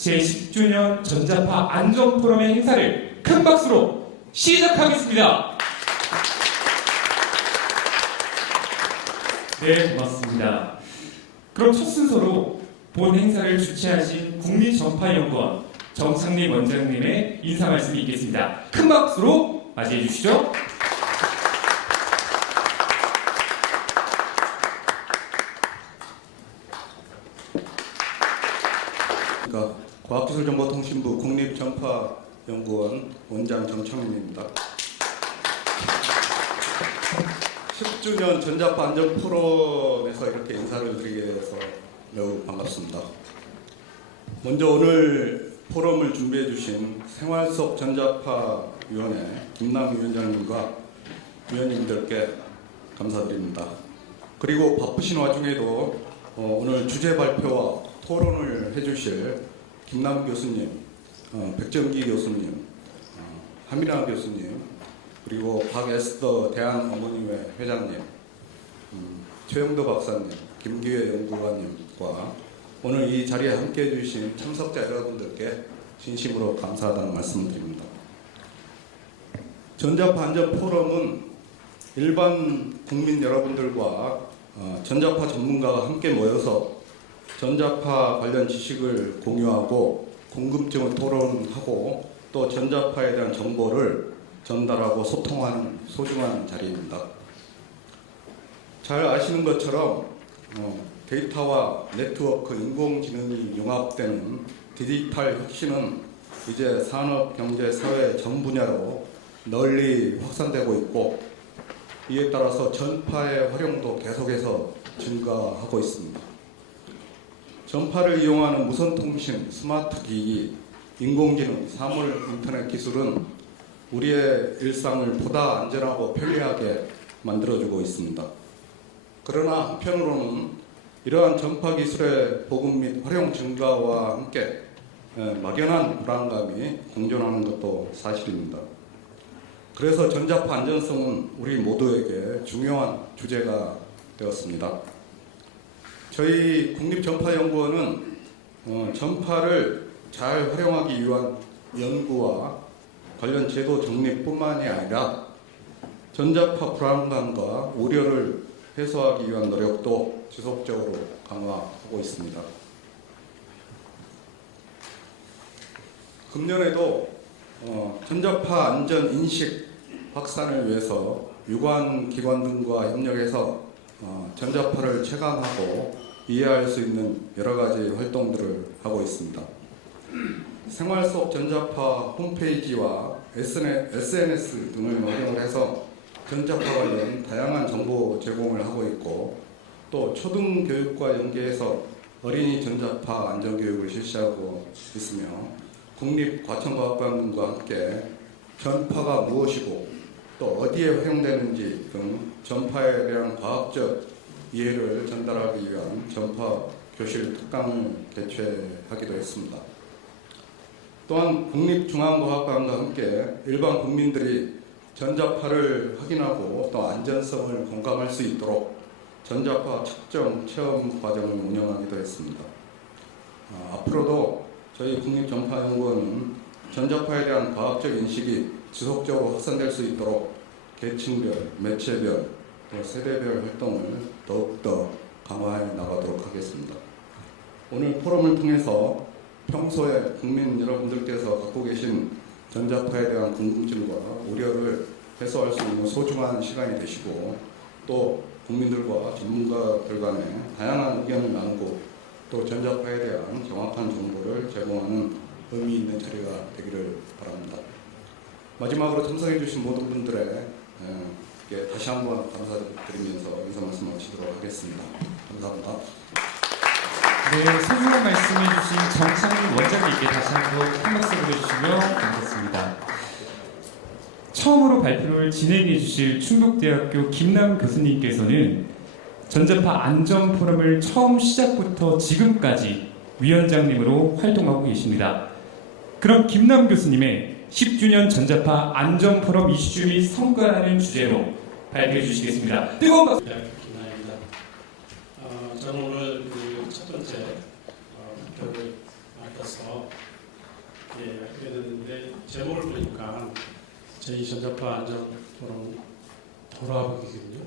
제10주년 전자파 안전포럼의 행사를 큰 박수로 시작하겠습니다. 네, 고맙습니다. 그럼 첫 순서로 본 행사를 주최하신 국립전파연구원 정창립 원장님의 인사 말씀이 있겠습니다. 큰 박수로 맞이해 주시죠. 과학기술정보통신부 국립전파연구원 원장 정창민입니다. 10주년 전자파 안전 포럼에서 이렇게 인사를 드리게 돼서 매우 반갑습니다. 먼저 오늘 포럼을 준비해 주신 생활 속 전자파위원회 김남 위원장님과 위원님들께 감사드립니다. 그리고 바쁘신 와중에도 오늘 주제 발표와 토론을 해주실 김남 교수님, 백정기 교수님, 하미나 교수님, 그리고 박에스더 대한어머니회 회장님, 최영도 박사님, 김기회 연구관님과 오늘 이 자리에 함께해 주신 참석자 여러분들께 진심으로 감사하다는 말씀을 드립니다. 전자파 안전 포럼은 일반 국민 여러분들과 전자파 전문가가 함께 모여서 전자파 관련 지식을 공유하고 궁금증을 토론하고 또 전자파에 대한 정보를 전달하고 소통하는 소중한 자리입니다. 잘 아시는 것처럼 데이터와 네트워크, 인공지능이 융합되는 디지털 혁신은 이제 산업, 경제, 사회 전 분야로 널리 확산되고 있고 이에 따라서 전파의 활용도 계속해서 증가하고 있습니다. 전파를 이용하는 무선통신, 스마트 기기, 인공지능, 사물 인터넷 기술은 우리의 일상을 보다 안전하고 편리하게 만들어주고 있습니다. 그러나 한편으로는 이러한 전파 기술의 보급 및 활용 증가와 함께 막연한 불안감이 공존하는 것도 사실입니다. 그래서 전자파 안전성은 우리 모두에게 중요한 주제가 되었습니다. 저희 국립전파연구원은 전파를 잘 활용하기 위한 연구와 관련 제도 정립뿐만이 아니라 전자파 불안감과 우려를 해소하기 위한 노력도 지속적으로 강화하고 있습니다. 금년에도 전자파 안전 인식 확산을 위해서 유관 기관 등과 협력해서 전자파를 체감하고 이해할 수 있는 여러 가지 활동들을 하고 있습니다. 생활 속 전자파 홈페이지와 SNS 등을 활용을 해서 전자파 관련 다양한 정보 제공을 하고 있고 또 초등교육과 연계해서 어린이 전자파 안전교육을 실시하고 있으며 국립과천과학관과 함께 전파가 무엇이고 또 어디에 활용되는지 등 전파에 대한 과학적 이해를 전달하기 위한 전파 교실 특강을 개최하기도 했습니다. 또한 국립중앙과학관과 함께 일반 국민들이 전자파를 확인하고 또 안전성을 공감할 수 있도록 전자파 측정 체험 과정을 운영하기도 했습니다. 앞으로도 저희 국립전파연구원은 전자파에 대한 과학적 인식이 지속적으로 확산될 수 있도록 계층별, 매체별, 또 세대별 활동을 더욱더 강화해 나가도록 하겠습니다. 오늘 포럼을 통해서 평소에 국민 여러분들께서 갖고 계신 전자파에 대한 궁금증과 우려를 해소할 수 있는 소중한 시간이 되시고 또 국민들과 전문가들 간에 다양한 의견을 나누고 또 전자파에 대한 정확한 정보를 제공하는 의미 있는 자리가 되기를 바랍니다. 마지막으로 참석해 주신 모든 분들의 다시 한번 감사드리면서 인사 말씀 마치도록 하겠습니다. 감사합니다. 네, 소중한 말씀해주신 정창민 원장님께 다시 한번 큰 박수 보내주시며 감사드립니다. 처음으로 발표를 진행해 주실 충북대학교 김남 교수님께서는 전자파 안전 포럼을 처음 시작부터 지금까지 위원장님으로 활동하고 계십니다. 그럼 김남 교수님의 10주년 전자파 안전 포럼 이슈 및 성과라는 주제로 발표해 주시겠습니다. 뜨거운 박수. 김남입니다. 저는 오늘 첫 번째 발표를 할 같아서 하게 됐는데 제목을 보니까 제2전자파 안전포럼 돌아보기군요.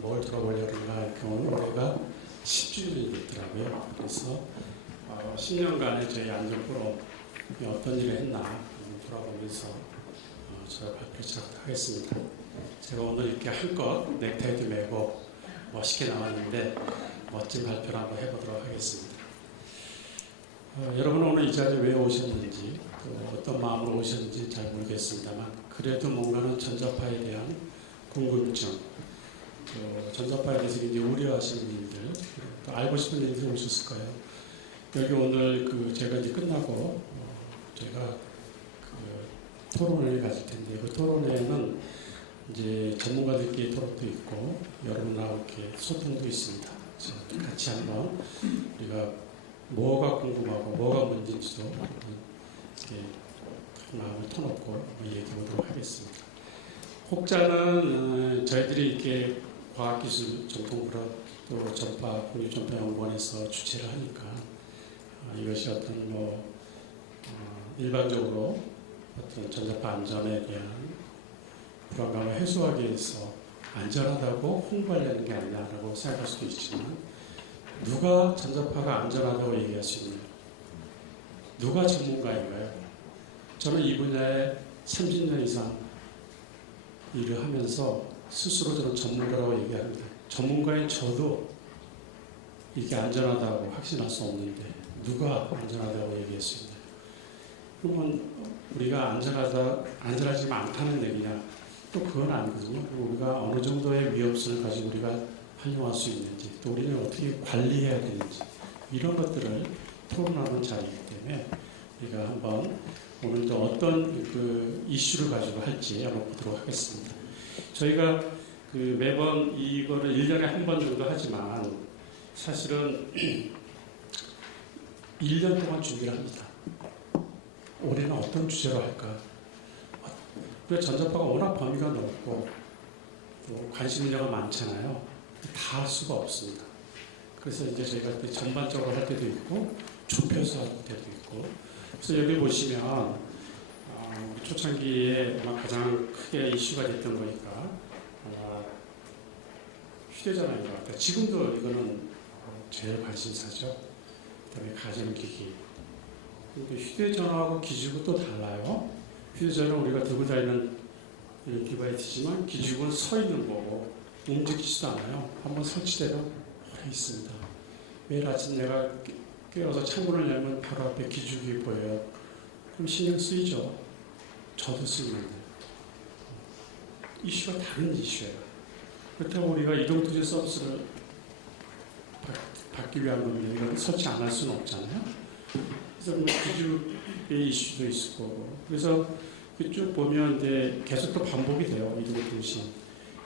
뭘 돌아보려는가 이렇게 오늘 올해가 10주년이 됐더라고요. 그래서 10년간의 저희 안전포럼이 어떤 일을 했나 한번 돌아보면서 제가 발표 시작하겠습니다. 제가 오늘 이렇게 한껏 넥타이도 매고 멋있게 나왔는데 멋진 발표를 한번 해보도록 하겠습니다. 여러분 오늘 이 자리에 왜 오셨는지 또 어떤 마음으로 오셨는지 잘 모르겠습니다만 그래도 뭔가는 전자파에 대한 궁금증, 또 전자파에 대해서 이제 우려하시는 분들, 또 알고 싶은 분들이 오셨을 거예요. 여기 오늘 제가 이제 끝나고 제가 토론회를 가질 텐데 그 토론회는 이제 전문가들끼리 토론도 있고 여러분하고 이렇게 소통도 있습니다. 그래서 같이 한번 우리가 뭐가 궁금하고 뭐가 문제인지도 이렇게 마음을 터놓고 얘기해 보도록 하겠습니다. 혹자는 저희들이 이렇게 과학기술전통부라 또 전파 국립전파연구원에서 주최를 하니까 이것이 어떤 일반적으로 어떤 전자파 안전에 대한 불안감을 해소하기 위해서 안전하다고 홍보하려는 게 아니냐라고 생각할 수도 있지만 누가 전자파가 안전하다고 얘기할 수 있나요? 누가 전문가인가요? 저는 이 분야에 30년 이상 일을 하면서 스스로 저는 전문가라고 얘기합니다. 전문가인 저도 이게 안전하다고 확신할 수 없는데 누가 안전하다고 얘기할 수 있나요? 그러면 우리가 안전하지만 않다는 얘기냐? 또 그건 아니거든요. 그리고 우리가 어느 정도의 위험성을 가지고 우리가 활용할 수 있는지, 또 우리는 어떻게 관리해야 되는지 이런 것들을 토론하는 자리이기 때문에 우리가 한번 오늘도 어떤 이슈를 가지고 할지 한번 보도록 하겠습니다. 저희가 매번 이거를 1년에 한 번 정도 하지만 사실은 1년 동안 준비를 합니다. 올해는 어떤 주제로 할까? 전자파가 워낙 범위가 넓고 또 관심 분야가 많잖아요. 다 할 수가 없습니다. 그래서 이제 저희가 전반적으로 할 때도 있고 좁혀서 할 때도 있고 그래서 여기 보시면 초창기에 가장 크게 이슈가 됐던 거니까 휴대전화인 것 같아요. 지금도 이거는 제일 관심사죠. 그다음에 가전기기. 근데 휴대전화하고 기지고 또 달라요. 휴대전화는 우리가 들고 다니는 디바이스지만 기지고는 서 있는 거고 움직이지도 않아요. 한번 설치되면 오래 있습니다. 매일 아침 내가 깨어서 창문을 열면 바로 앞에 기지국이 보여요. 그럼 신경 쓰이죠. 저도 쓰이는데. 이슈가 다른 이슈예요. 그렇다고 우리가 이동투지 서비스를 받기 위한 겁니다. 이건 설치 안 할 수는 없잖아요. 그래서 기지국의 이슈도 있을 거고. 그래서 쭉 보면 이제 계속 또 반복이 돼요. 이동통신.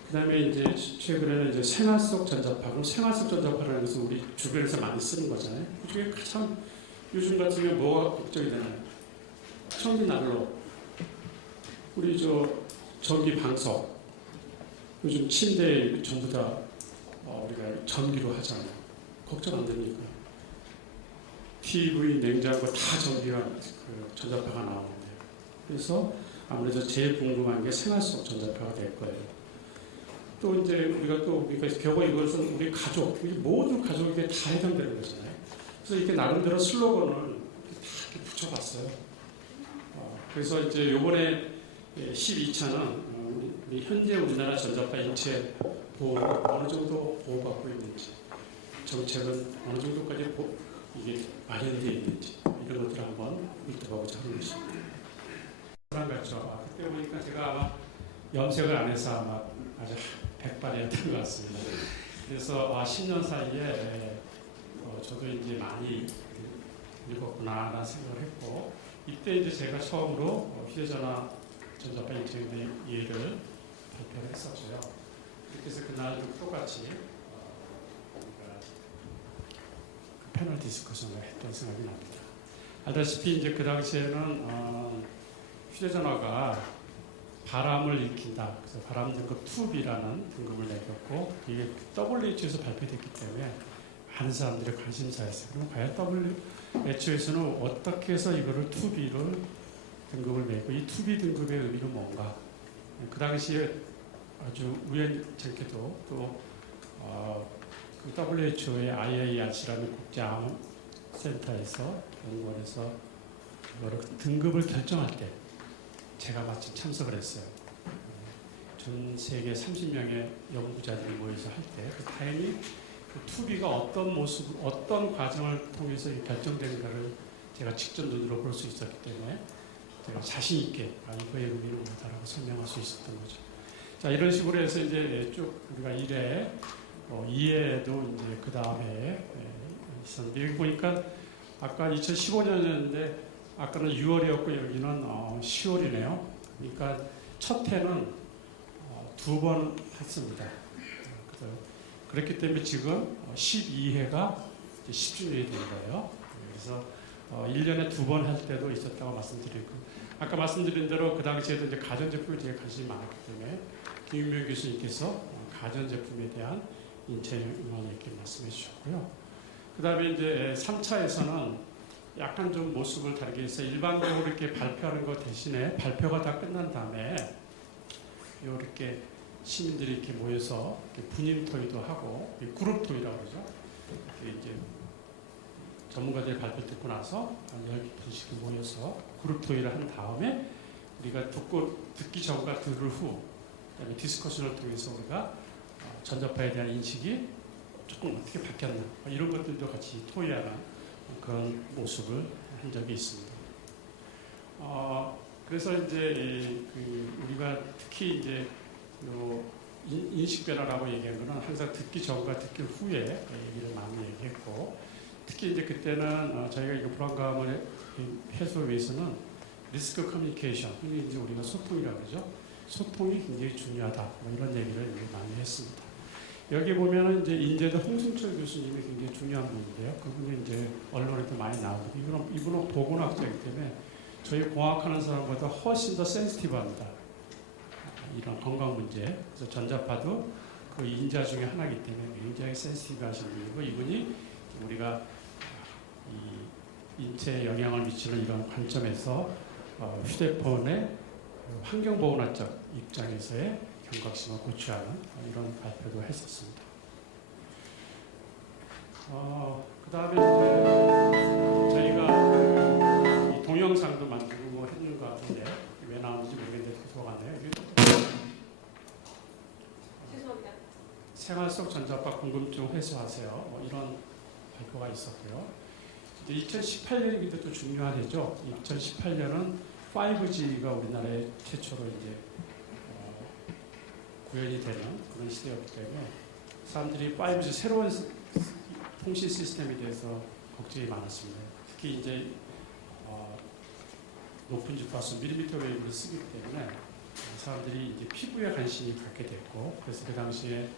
그 다음에 이제 최근에는 이제 생활 속 전자파. 그럼 생활 속 전자파라는 것은 우리 주변에서 많이 쓰는 거잖아요. 그 중에 가장 요즘 같으면 뭐가 걱정이 되나요? 전기 난로. 우리 전기 방석. 요즘 침대 전부 다 우리가 전기로 하잖아요. 걱정 안 됩니까? TV, 냉장고 다 전기가 전자파가 나오는데. 그래서 아무래도 제일 궁금한 게 생활 속 전자파가 될 거예요. 또 이제 우리가 겨우 이것은 우리 가족, 모든 가족에게 다 해당되는 거잖아요. 그래서 이렇게 나름대로 슬로건을 다 이렇게 붙여봤어요. 그래서 이제 요번에 12차는 우리 현재 우리나라 전자파 인체 보호 어느 정도 보호받고 있는지, 정책은 어느 정도까지 이게 마련되어 있는지 이런 것들을 한번 훑어보고자 하는 것입니다. 같죠. 그때 보니까 제가 아마 염색을 안 해서 아마 아주 백발이었던 것 같습니다. 그래서 10년 사이에 저도 이제 많이 늙었구나라는 생각을 했고 이때 이제 제가 처음으로 휴대전화 전자파 인체에 대한 예를 발표를 했었어요. 그래서 그날 똑같이 패널 디스커션을 했던 생각이 납니다. 알다시피 이제 그 당시에는 휴대전화가 바람을 일으킨다. 그래서 바람 등급 2B라는 등급을 내렸고 이게 WHO에서 발표됐기 때문에 많은 사람들이 관심사였어요. 그럼 과연 WHO에서는 어떻게 해서 이거를 2B를 등급을 매고 이 2B 등급의 의미는 뭔가? 그 당시에 아주 우연찮게도 또 그 WHO의 IARC라는 국제암센터에서 연구원에서 이거를 등급을 결정할 때 제가 마침 참석을 했어요. 전 세계 30명의 연구자들이 모여서 할 때 그 타임이 그 2B가 어떤 모습, 어떤 과정을 통해서 결정되는가를 제가 직접 눈으로 볼 수 있었기 때문에 제가 자신 있게 이거의 의미는 뭐다라고 설명할 수 있었던 거죠. 자, 이런 식으로 해서 이제 쭉 우리가 1회, 2회도 이제 그 다음에 있었는데 여기 보니까 아까 2015년이었는데 아까는 6월이었고 여기는 10월이네요. 그러니까 첫 해는 2번 했습니다. 그렇기 때문에 지금 12회가 10주년이 된 거예요. 그래서 1년에 2번 할 때도 있었다고 말씀드리고 아까 말씀드린 대로 그 당시에도 이제 가전제품에 되게 관심이 많았기 때문에 김윤명 교수님께서 가전제품에 대한 인체 응원 있게 말씀해 주셨고요. 그 다음에 이제 3차에서는 약간 좀 모습을 다르게 해서 일반적으로 이렇게 발표하는 것 대신에 발표가 다 끝난 다음에 이렇게 시민들이 이렇게 모여서 이렇게 분임 토의도 하고 그룹 토의라고 그러죠. 이렇게 이제 전문가들의 발표 듣고 나서 한 10분씩 모여서 그룹 토의를 한 다음에 우리가 듣기 전과 들을 후 그다음에 디스커션을 통해서 우리가 전자파에 대한 인식이 조금 어떻게 바뀌었나 이런 것들도 같이 토의하는 그런 모습을 한 적이 있습니다. 그래서 이제 우리가 특히 이제 인식 변화라고 얘기한 거는 항상 듣기 전과 듣기 후에 얘기를 많이 얘기했고 특히 이제 그때는 저희가 이 불안감을 해소하기 위해서는 리스크 커뮤니케이션, 흔히 이제 우리가 소통이라고 그러죠. 소통이 굉장히 중요하다. 이런 얘기를 많이 했습니다. 여기 보면은 이제 인제대 홍승철 교수님이 굉장히 중요한 분인데요. 그분이 이제 언론에도 많이 나오고 이분은 보건학자이기 때문에 저희 공학하는 사람보다 훨씬 더 센시티브합니다. 이런 건강 문제. 그래서 전자파도 그 인자 중에 하나이기 때문에 굉장히 센시티브하신 분이고 이분이 우리가 이 인체에 영향을 미치는 이런 관점에서 휴대폰의 환경보건학적 입장에서의 경각심을 고취하는 이런 발표도 했었습니다. 그 다음에 이제 저희가 이 동영상도 만들고 뭐 했는 것 같은데 왜 나오는지 모르겠는데 들어갔네요. 죄송합니다. 생활 속 전자파 궁금증 해소하세요. 뭐 이런 발표가 있었고요. 2018년이기도 또 중요하겠죠. 2018년은 5G가 우리나라에 최초로 이제 구현이 되는 그런 시대였기 때문에 사람들이 5G 새로운 통신 시스템에 대해서 걱정이 많았습니다. 특히 이제 높은 주파수 밀리미터 웨이브를 쓰기 때문에 사람들이 이제 피부에 관심이 갖게 됐고 그래서 그 당시에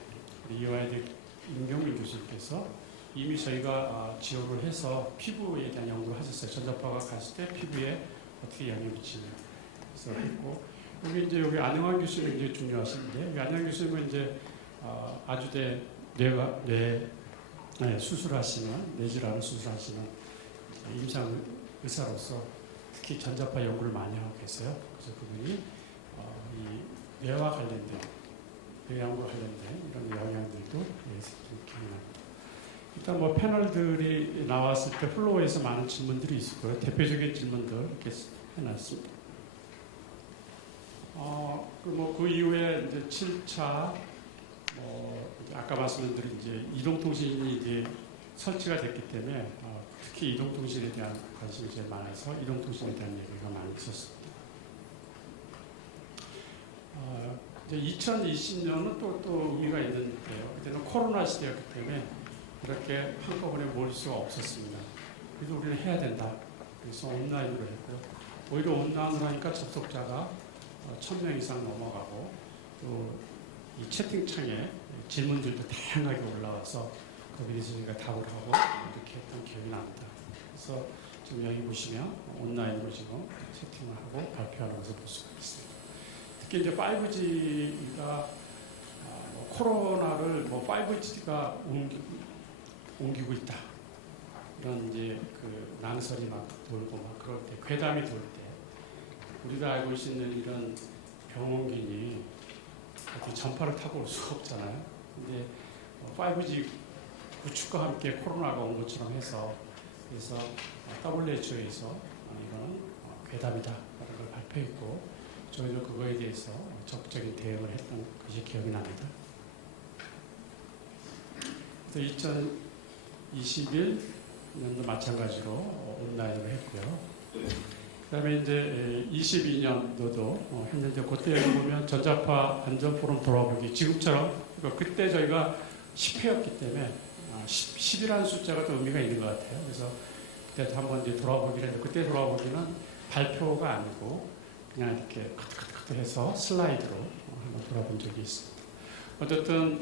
이화여대 임경민 교수님께서 이미 저희가 지원을 해서 피부에 대한 연구를 하셨어요. 전자파가 갔을 때 피부에 어떻게 영향을 미치는 그래서 했고 여기 안영환 교수님이 굉장히 중요하신데 안영환 교수님은 이제 아주대 뇌 수술하시는 뇌질환을 수술하시는 임상 의사로서 특히 전자파 연구를 많이 하고 계세요. 그래서 그분이 이 뇌와 관련된 뇌양과 관련된 이런 영향들도 좀 기억납니다. 일단 뭐 패널들이 나왔을 때 플로어에서 많은 질문들이 있을 거예요. 대표적인 질문들 이렇게 해놨습니다. 그 이후에 이제 7차 아까 말씀드린 이제 이동통신이 이제 설치가 됐기 때문에 특히 이동통신에 대한 관심이 제일 많아서 이동통신에 대한 얘기가 많이 있었습니다. 이제 2020년은 또 의미가 있는데요. 그때는 코로나 시대였기 때문에 이렇게 한꺼번에 모일 수가 없었습니다. 그래서 우리는 해야 된다. 그래서 온라인으로 했고요. 오히려 온라인으로 하니까 접속자가 1000명 이상 넘어가고 또 이 채팅창에 질문들도 다양하게 올라와서 거기에서 저희가 답을 하고 이렇게 했던 기억이 납니다. 그래서 지금 여기 보시면 온라인으로 지금 채팅을 하고 발표하는 것을 볼 수가 있습니다. 특히 이제 5G가 코로나를 5G가 옮기고 있다. 이런 이제 그 낭설이 막 돌고 막 그럴 때, 괴담이 돌 때, 우리가 알고 있는 이런 병원균이 어떻게 전파를 타고 올 수가 없잖아요. 근데 5G 구축과 함께 코로나가 온 것처럼 해서 그래서 WHO에서 이거는 괴담이다라는 걸 발표했고 저희도 그거에 대해서 적극적인 대응을 했던 것이 기억이 납니다. 그래서 2021년도 마찬가지로 온라인으로 했고요. 그다음에 이제 22년도도 했는데 그때 보면 전자파 안전 포럼 돌아보기 지금처럼 그때 저희가 10회였기 때문에 10이라는 숫자가 또 의미가 있는 것 같아요. 그래서 그때 한번 이제 돌아보기를 했는데 그때 돌아보기는 발표가 아니고 그냥 이렇게 카트카트 해서 슬라이드로 한번 돌아본 적이 있습니다. 어쨌든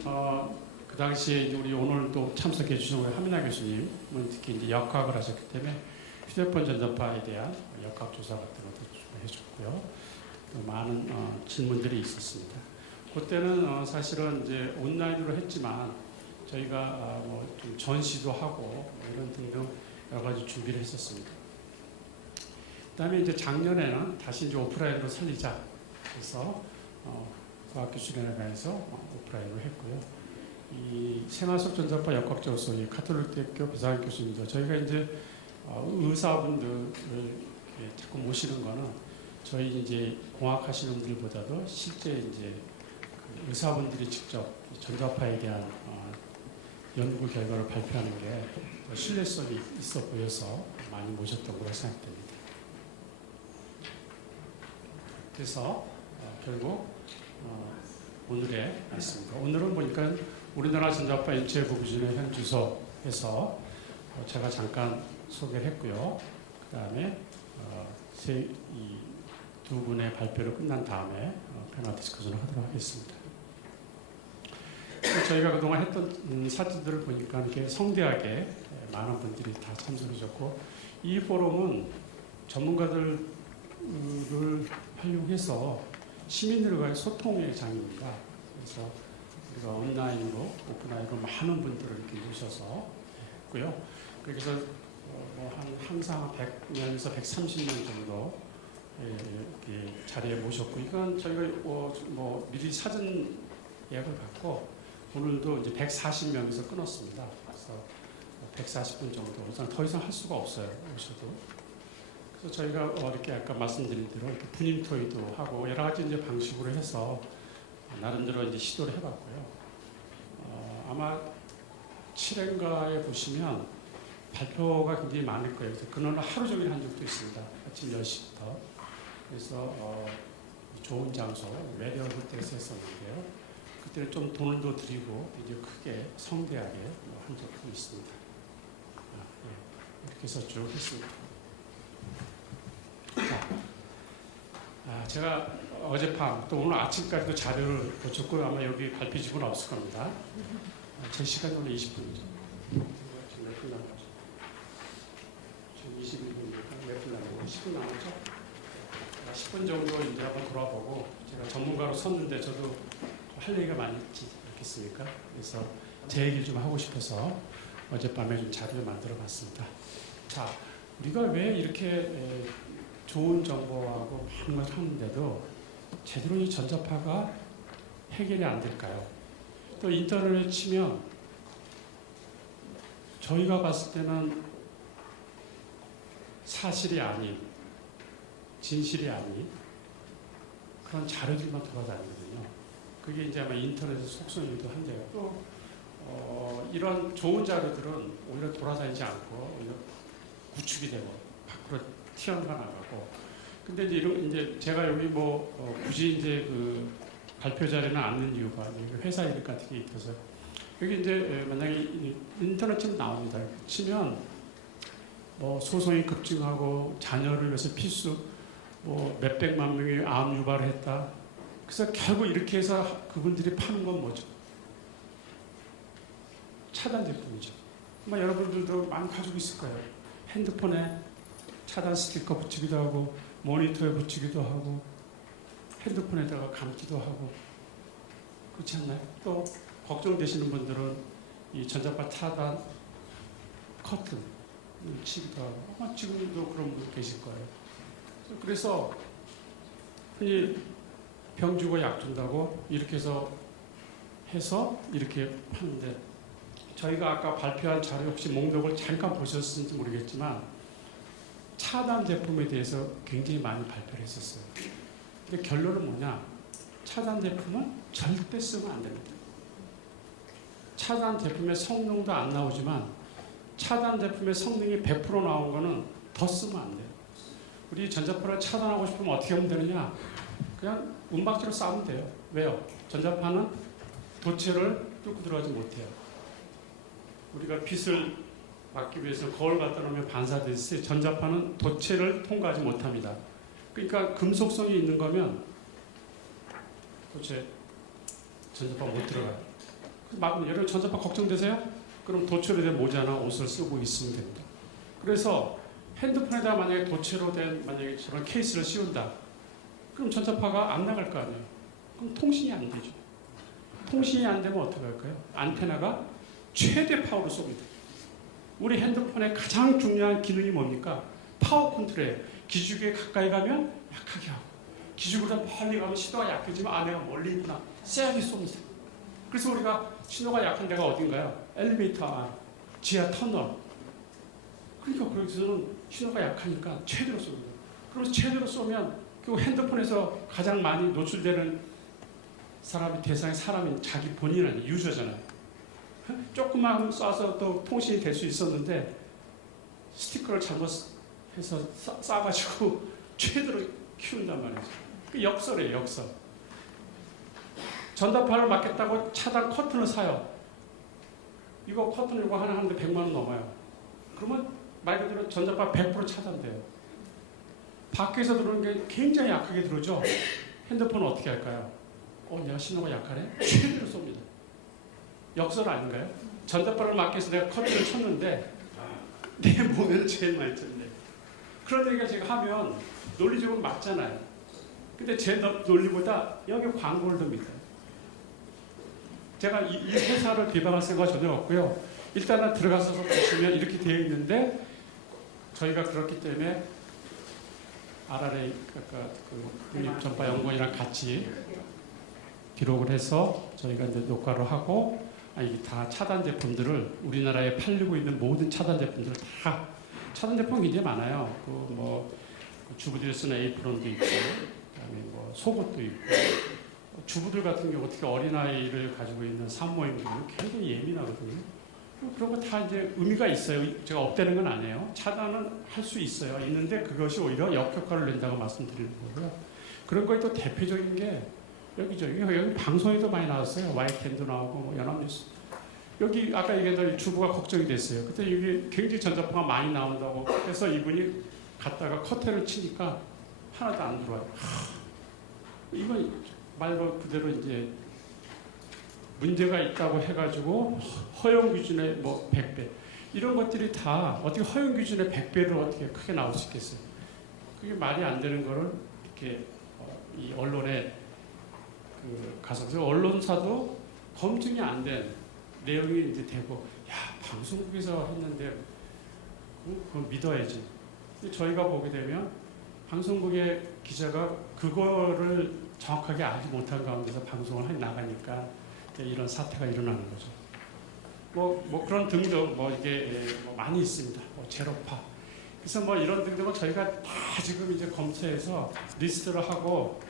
그 당시에 이제 우리 오늘 또 참석해 주신 우리 하민아 교수님은 특히 이제 역학을 하셨기 때문에 휴대폰 전자파에 대한 역학 조사 같은 것도 좀 해줬고요. 또 많은 질문들이 있었습니다. 그때는 사실은 이제 온라인으로 했지만 저희가 뭐 좀 전시도 하고 뭐 이런 등등 여러 가지 준비를 했었습니다. 그다음에 이제 작년에는 다시 이제 오프라인으로 살리자 해서 과학교 수련회관에서 오프라인으로 했고요. 이 생활속 전자파 역학 조서 이 가톨릭대학교 배상학 교수님도 저희가 이제 의사분들을 자꾸 모시는 거는 저희 이제 공학하시는 분들보다도 실제 이제 그 의사분들이 직접 전자파에 대한 연구 결과를 발표하는 게 신뢰성이 있어 보여서 많이 모셨던 걸로 생각됩니다. 그래서 결국 오늘의 말씀입니다. 오늘은 보니까 우리나라 전자파 인체 부부진의 현 주소에서 제가 잠깐 소개를 했고요. 그 다음에 이 두 분의 발표를 끝난 다음에 패널 디스커션을 하도록 하겠습니다. 저희가 그동안 했던 사진들을 보니까 이렇게 성대하게 많은 분들이 다 참석하셨고 이 포럼은 전문가들을 활용해서 시민들과의 소통의 장입니다. 그래서 우리가 온라인으로 오프라인으로 많은 분들을 이렇게 모셔서 했고요. 그래서 항상 100명에서 130명 정도 자리에 모셨고 이건 저희가 미리 사전 예약을 받고 오늘도 이제 140명에서 끊었습니다. 그래서 140분 정도 더 이상 할 수가 없어요. 오셔도. 그래서 저희가 이렇게 아까 말씀드린 대로 이렇게 분임 토의도 하고 여러 가지 이제 방식으로 해서 나름대로 이제 시도를 해봤고요. 아마 7회인가에 보시면 발표가 굉장히 많을 거예요. 그래서 그날은 하루 종일 한 적도 있습니다. 아침 10시부터. 그래서 좋은 장소, 메리어 호텔에서 했었는데요. 그때는 좀 돈을 더 드리고 이제 크게 성대하게 한 적도 있습니다. 이렇게 해서 쭉 했습니다. 자, 제가 어젯밤 또 오늘 아침까지도 자료를 보셨고 아마 여기 발표집은 없을 겁니다. 제 시간이 오늘 20분이죠. 몇 분 남았죠? 지금 21분이니까 몇 분 남았고 10분 남았죠? 10분 정도 이제 한번 돌아보고 제가 전문가로 섰는데 저도 할 얘기가 많이 있지 않겠습니까? 그래서 제 얘기를 좀 하고 싶어서 어젯밤에 좀 자료를 만들어 봤습니다. 자, 우리가 왜 이렇게 좋은 정보하고 많은 걸 하는데도 제대로 이 전자파가 해결이 안 될까요? 또 인터넷을 치면 저희가 봤을 때는 사실이 아닌 진실이 아닌 그런 자료들만 돌아다니거든요. 그게 이제 아마 인터넷의 속성이기도 한데요. 또 이런 좋은 자료들은 오히려 돌아다니지 않고 오히려 구축이 되고 밖으로 튀어나가고. 근데 이제 제가 여기 굳이 이제 그 발표 자료는 않는 이유가 회사 일 같은 게 있어서 여기 이제 만약에 인터넷 치면 나옵니다. 치면 소송이 급증하고 자녀를 위해서 필수 몇백만 명이 암 유발을 했다. 그래서 결국 이렇게 해서 그분들이 파는 건 뭐죠? 차단 제품이죠. 아마 여러분들도 많이 가지고 있을 거예요. 핸드폰에 차단 스티커 붙이기도 하고 모니터에 붙이기도 하고 핸드폰에다가 감기도 하고 그렇지 않나요? 또 걱정되시는 분들은 이 전자파 차단 커튼 치기도 하고 아마 지금도 그런 분 계실 거예요. 그래서 흔히 병 주고 약 준다고 이렇게 해서 이렇게 파는데 저희가 아까 발표한 자료 혹시 목록을 잠깐 보셨는지 모르겠지만 차단 제품에 대해서 굉장히 많이 발표를 했었어요. 근데 결론은 뭐냐? 차단 제품은 절대 쓰면 안 됩니다. 차단 제품의 성능도 안 나오지만 차단 제품의 성능이 100% 나온 거는 더 쓰면 안 돼요. 우리 전자파를 차단하고 싶으면 어떻게 하면 되느냐? 그냥 은박지로 싸면 돼요. 왜요? 전자파는 도체를 뚫고 들어가지 못해요. 우리가 빛을 막기 위해서 거울 갖다 놓으면 반사되듯이 전자파는 도체를 통과하지 못합니다. 그러니까 금속성이 있는 거면 도체 전자파 못 들어가요. 여러분 전자파 걱정되세요? 그럼 도체로 된 모자나 옷을 쓰고 있으면 됩니다. 그래서 핸드폰에다 만약에 도체로 된 만약에 저런 케이스를 씌운다. 그럼 전자파가 안 나갈 거 아니에요. 그럼 통신이 안 되죠. 통신이 안 되면 어떻게 할까요? 안테나가 최대 파워를 쏩니다. 우리 핸드폰의 가장 중요한 기능이 뭡니까? 파워 컨트롤이에요. 기지국에 가까이 가면 약하게 하고 기지국보다 멀리 가면 신호가 약해지면 내가 멀리 있구나. 세게 쏩니다. 그래서 우리가 신호가 약한 데가 어딘가요? 엘리베이터 안, 지하 터널. 그러니까 거기서는 신호가 약하니까 최대로 쏩니다. 그러면서 최대로 쏘면 그 핸드폰에서 가장 많이 노출되는 대상의 사람인 자기 본인은 유저잖아요. 조금만 쏴서 또 통신이 될 수 있었는데 스티커를 잘못해서 쏴가지고 최대로 키운단 말이죠. 그 역설이에요, 역설. 전자파를 막겠다고 차단 커튼을 사요. 이거 커튼 이거 하나 하는데 100만 원 넘어요. 그러면 말 그대로 전자파 100% 차단돼요. 밖에서 들어오는 게 굉장히 약하게 들어오죠. 핸드폰은 어떻게 할까요? 내가 신호가 약하네? 최대로 쏩니다. 역설 아닌가요? 전자파를 막기 위해서 내가 커튼을 쳤는데 내 몸에는 제일 많이 쳤네. 그런 얘기가 제가 하면 논리적으로 맞잖아요. 근데 제 논리보다 여기 광고를 듭니다. 제가 이 회사를 비방할 생각 전혀 없고요. 일단은 들어가서 보시면 이렇게 되어 있는데 저희가 그렇기 때문에 RRA 국립전파연구원이랑 같이 기록을 해서 저희가 이제 녹화를 하고 이게 다 차단 제품들을 우리나라에 팔리고 있는 모든 차단 제품들을 다 차단 제품 굉장히 많아요. 주부들이 쓰는 에이프론도 있고, 그다음에 속옷도 있고. 주부들 같은 경우 특히 어린아이를 가지고 있는 산모님들은 굉장히 예민하거든요. 그런 거 다 이제 의미가 있어요. 제가 없다는 건 아니에요. 차단은 할 수 있어요. 있는데 그것이 오히려 역효과를 낸다고 말씀드리는 거고요. 그런 거에 또 대표적인 게 여기 방송에도 많이 나왔어요. YTN도 나오고 연합뉴스. 여기 아까 얘기했던 주부가 걱정이 됐어요. 그때 여기 굉장히 전자파가 많이 나온다고 해서 이분이 갔다가 커튼을 치니까 하나도 안 들어와요. 이건 말로 그대로 이제 문제가 있다고 해가지고 허용 기준의 100배 이런 것들이 다 어떻게 허용 기준의 100배를 어떻게 크게 나올 수 있겠어요? 그게 말이 안 되는 거를 이렇게 이 언론에 가서 언론사도 검증이 안 된 내용이 이제 되고 방송국에서 했는데 그건 믿어야지. 저희가 보게 되면 방송국의 기자가 그거를 정확하게 알지 못한 가운데서 방송을 해 나가니까 이런 사태가 일어나는 거죠. 그런 등등 이게 많이 있습니다. 제로파. 그래서 이런 등등은 저희가 다 지금 이제 검토해서 리스트를 하고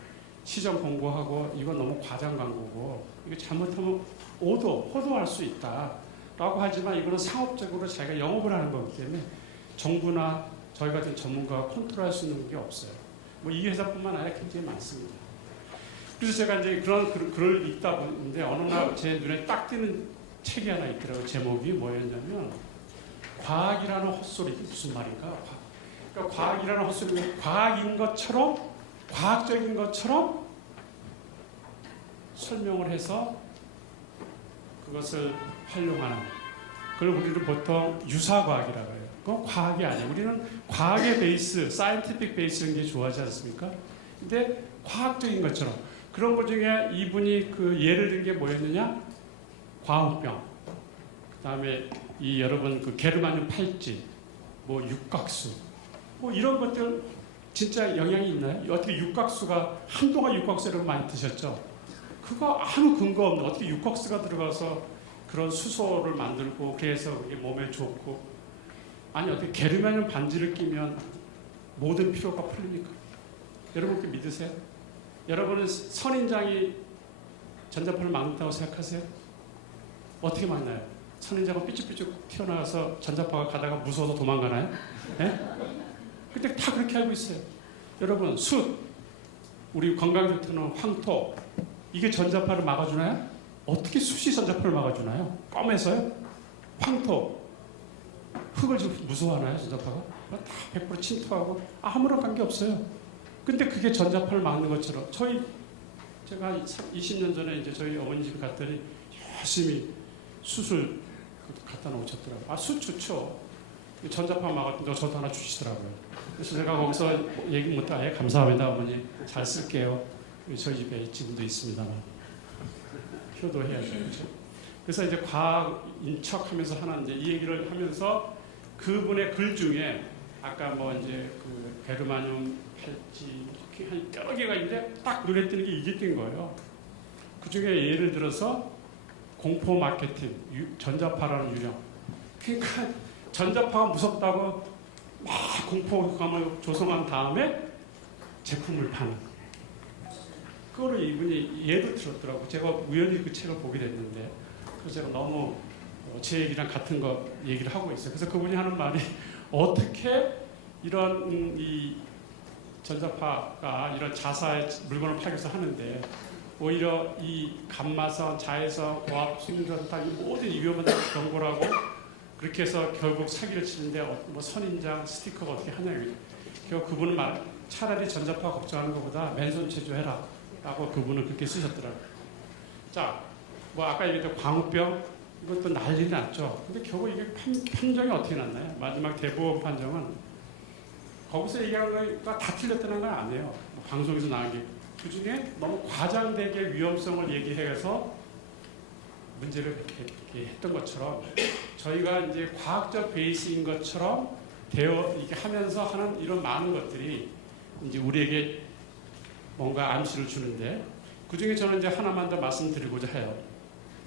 시정 공고하고 이건 너무 과장 광고고 이거 잘못하면 호도할 수 있다라고 하지만 이거는 상업적으로 자기가 영업을 하는 거기 때문에 정부나 저희 같은 전문가가 컨트롤할 수 있는 게 없어요. 이 회사뿐만 아니라 굉장히 많습니다. 그래서 제가 이제 그런 글을 읽다 보는데 어느 날 제 눈에 딱 띄는 책이 하나 있더라고요. 제목이 뭐였냐면 과학이라는 헛소리. 무슨 말인가? 그러니까 과학이라는 헛소리는 과학인 것처럼 과학적인 것처럼 설명을 해서 그것을 활용하는 그걸 우리는 보통 유사과학이라고 해요. 그건 과학이 아니에요. 우리는 과학의 베이스, 사이언티픽 베이스인 게 좋아하지 않습니까? 근데 과학적인 것처럼 그런 것 중에 이분이 예를 든 게 뭐였느냐? 광우병, 그다음에 이 여러분 그 게르마늄 팔찌, 뭐 육각수, 뭐 이런 것들 진짜 영향이 있나요? 어떻게 육각수가 한동안 육각수를 많이 드셨죠? 그거 아무 근거 없는 어떻게 육각수가 들어가서 그런 수소를 만들고 그래서 그게 몸에 좋고 아니 어떻게 게르마늄 반지를 끼면 모든 피로가 풀립니까? 여러분 그 믿으세요? 여러분은 선인장이 전자파를 막는다고 생각하세요? 어떻게 막나요? 선인장은 삐쭉삐쭉 튀어나와서 전자파가 가다가 무서워서 도망가나요? 네? 근데 다 그렇게 알고 있어요. 여러분 숯, 우리 건강좋다는 황토 이게 전자파를 막아주나요? 어떻게 숯이 전자파를 막아주나요? 껌에서요? 황토, 흙을 좀 무서워하나요? 전자파가? 다 100% 침투하고 아무런 관계없어요. 근데 그게 전자파를 막는 것처럼 제가 20년 전에 이제 저희 어머니 집에 갔더니 열심히 숯을 갖다 놓으셨더라고요. 아, 숯 좋죠. 전자파 막았는데 저도 하나 주시더라고요. 그래서 제가 거기서 얘기 못해 아예 감사합니다 어머니 잘 쓸게요. 저희 집에 지금도 있습니다만 효도해야죠. 그렇죠? 그래서 이제 과학 인척하면서 하는 이제 이 얘기를 하면서 그분의 글 중에 아까 뭐 이제 그 게르마늄 팔찌 한 여러 개가 있는데 딱 눈에 띄는 게 이게 띈 거예요. 그 중에 예를 들어서 공포 마케팅, 전자파라는 유령. 그러니까 전자파가 무섭다고 막 공포감을 조성한 다음에 제품을 파는. 그거를 이분이 예를 들었더라고. 제가 우연히 그 책을 보게 됐는데, 그래서 제가 너무 제 얘기랑 같은 거 얘기를 하고 있어요. 그래서 그분이 하는 말이 어떻게 이런 이 전자파가 이런 자사의 물건을 팔기 위해서 하는데 오히려 이 감마선, 자외선, 고압, 수용전, 이 모든 위험한 경고라고 그렇게 해서 결국 사기를 치는데 뭐 선인장, 스티커가 어떻게 하냐고. 결국 그분은 차라리 전자파 걱정하는 것보다 맨손 체조해라 라고 그분은 그렇게 쓰셨더라고요. 자, 뭐 아까 얘기했던 광우병 이것도 난리 났죠. 근데 결국 이게 판정이 어떻게 났나요? 마지막 대법원 판정은 거기서 얘기한 거가 다 틀렸다는 건 아니에요. 방송에서 나온 게. 그 중에 너무 과장되게 위험성을 얘기해서 문제를 이렇게 했던 것처럼 저희가 이제 과학적 베이스인 것처럼 이렇게 하면서 하는 이런 많은 것들이 이제 우리에게 뭔가 암시를 주는데 그 중에 저는 이제 하나만 더 말씀드리고자 해요.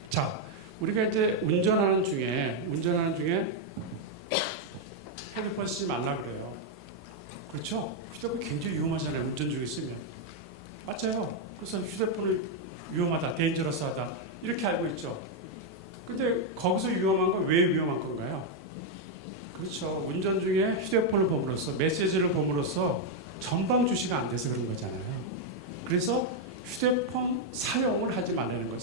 자, 우리가 이제 운전하는 중에 핸드폰 쓰지 말라 그래요. 그렇죠? 휴대폰 굉장히 위험하잖아요. 운전 중에 쓰면. 맞아요. 그래서 휴대폰을 위험하다, 데인저러스하다 이렇게 알고 있죠. 근데 거기서 위험한 건 왜 위험한 건가요? 그렇죠. 운전 중에 휴대폰을 봄으로써 메시지를 봄으로써 전방 주시가 안 돼서 그런 거잖아요. 그래서 휴대폰 사용을 하지 말라는 거예요.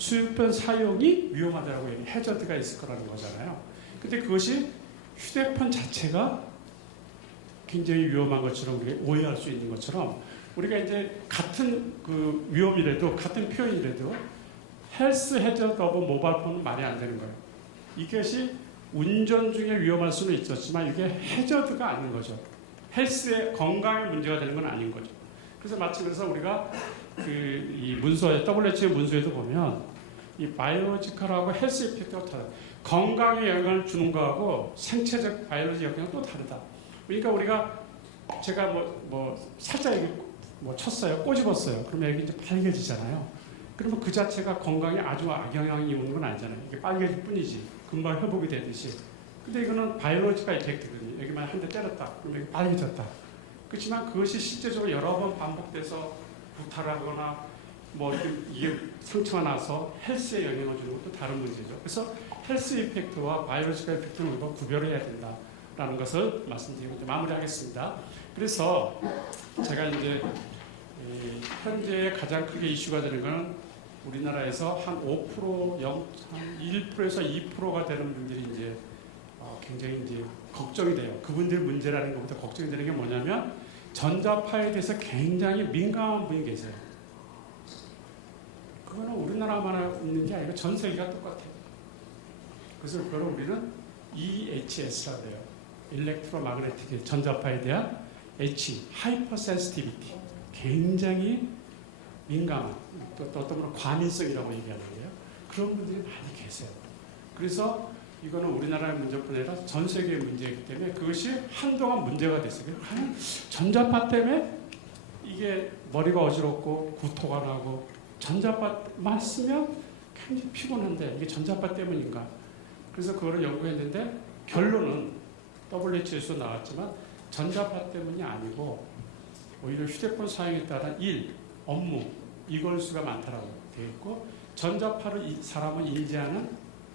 휴대폰 사용이 위험하다고 해저드가 있을 거라는 거잖아요. 근데 그것이 휴대폰 자체가 굉장히 위험한 것처럼 우리가 오해할 수 있는 것처럼 우리가 이제 같은 그 위험이라도 같은 표현이라도 헬스 해저드 오브 모바일폰은 말이 안 되는 거예요. 이것이 운전 중에 위험할 수는 있었지만 이게 해저드가 아닌 거죠. 헬스의 건강에 문제가 되는 건 아닌 거죠. 그래서 마치 그래서 우리가 이 문서에 WHO 문서에도 보면 이 바이오로지컬하고 헬스 이펙트가 다르다. 건강에 영향을 주는 거하고 생체적 바이오로지 영향은 또 다르다. 그러니까 우리가 제가 뭐 살짝 여기 뭐 쳤어요, 꼬집었어요. 그러면 여기 이제 빨개지잖아요. 그러면 그 자체가 건강에 아주 악영향이 오는 건 아니잖아요. 이게 빨개질 뿐이지. 금방 회복이 되듯이. 근데 이거는 바이오로지컬 이펙트거든요. 여기만 한 대 때렸다. 그러면 여기 빨개졌다. 그렇지만 그것이 실제적으로 여러 번 반복돼서 구타하거나 뭐 이게 상처가 나서 헬스에 영향을 주는 것도 다른 문제죠. 그래서 헬스 이펙트와 바이오로지컬 이펙트는 우리가 구별해야 된다라는 것을 말씀드리고 마무리하겠습니다. 그래서 제가 이제 현재 가장 크게 이슈가 되는 것은 우리나라에서 한 5%, 한 1%에서 2%가 되는 분들이 이제 굉장히 이제 걱정이 돼요. 그분들 문제라는 것보다 걱정이 되는 게 뭐냐면 전자파에 대해서 굉장히 민감한 분이 계세요. 그거는 우리나라만 있는 게 아니고 전 세계가 똑같아요. 그래서 그걸 우리는 EHS라고 해요. 일렉트로마그네틱 전자파에 대한 H, 하이퍼 센시티비티. 굉장히 민감한, 또 어떤 분은 과민성이라고 얘기하는데요. 그런 분들이 많이 계세요. 그래서 이거는 우리나라의 문제뿐 아니라 전 세계의 문제이기 때문에 그것이 한동안 문제가 됐어요. 과연 전자파 때문에 이게 머리가 어지럽고 구토가 나고 전자파만 쓰면 굉장히 피곤한데 이게 전자파 때문인가? 그래서 그거를 연구했는데 결론은 WHO에서 나왔지만 전자파 때문이 아니고 오히려 휴대폰 사용에 따른 일, 업무, 이걸 수가 많다라고 되어 있고 전자파를 사람은 인지하는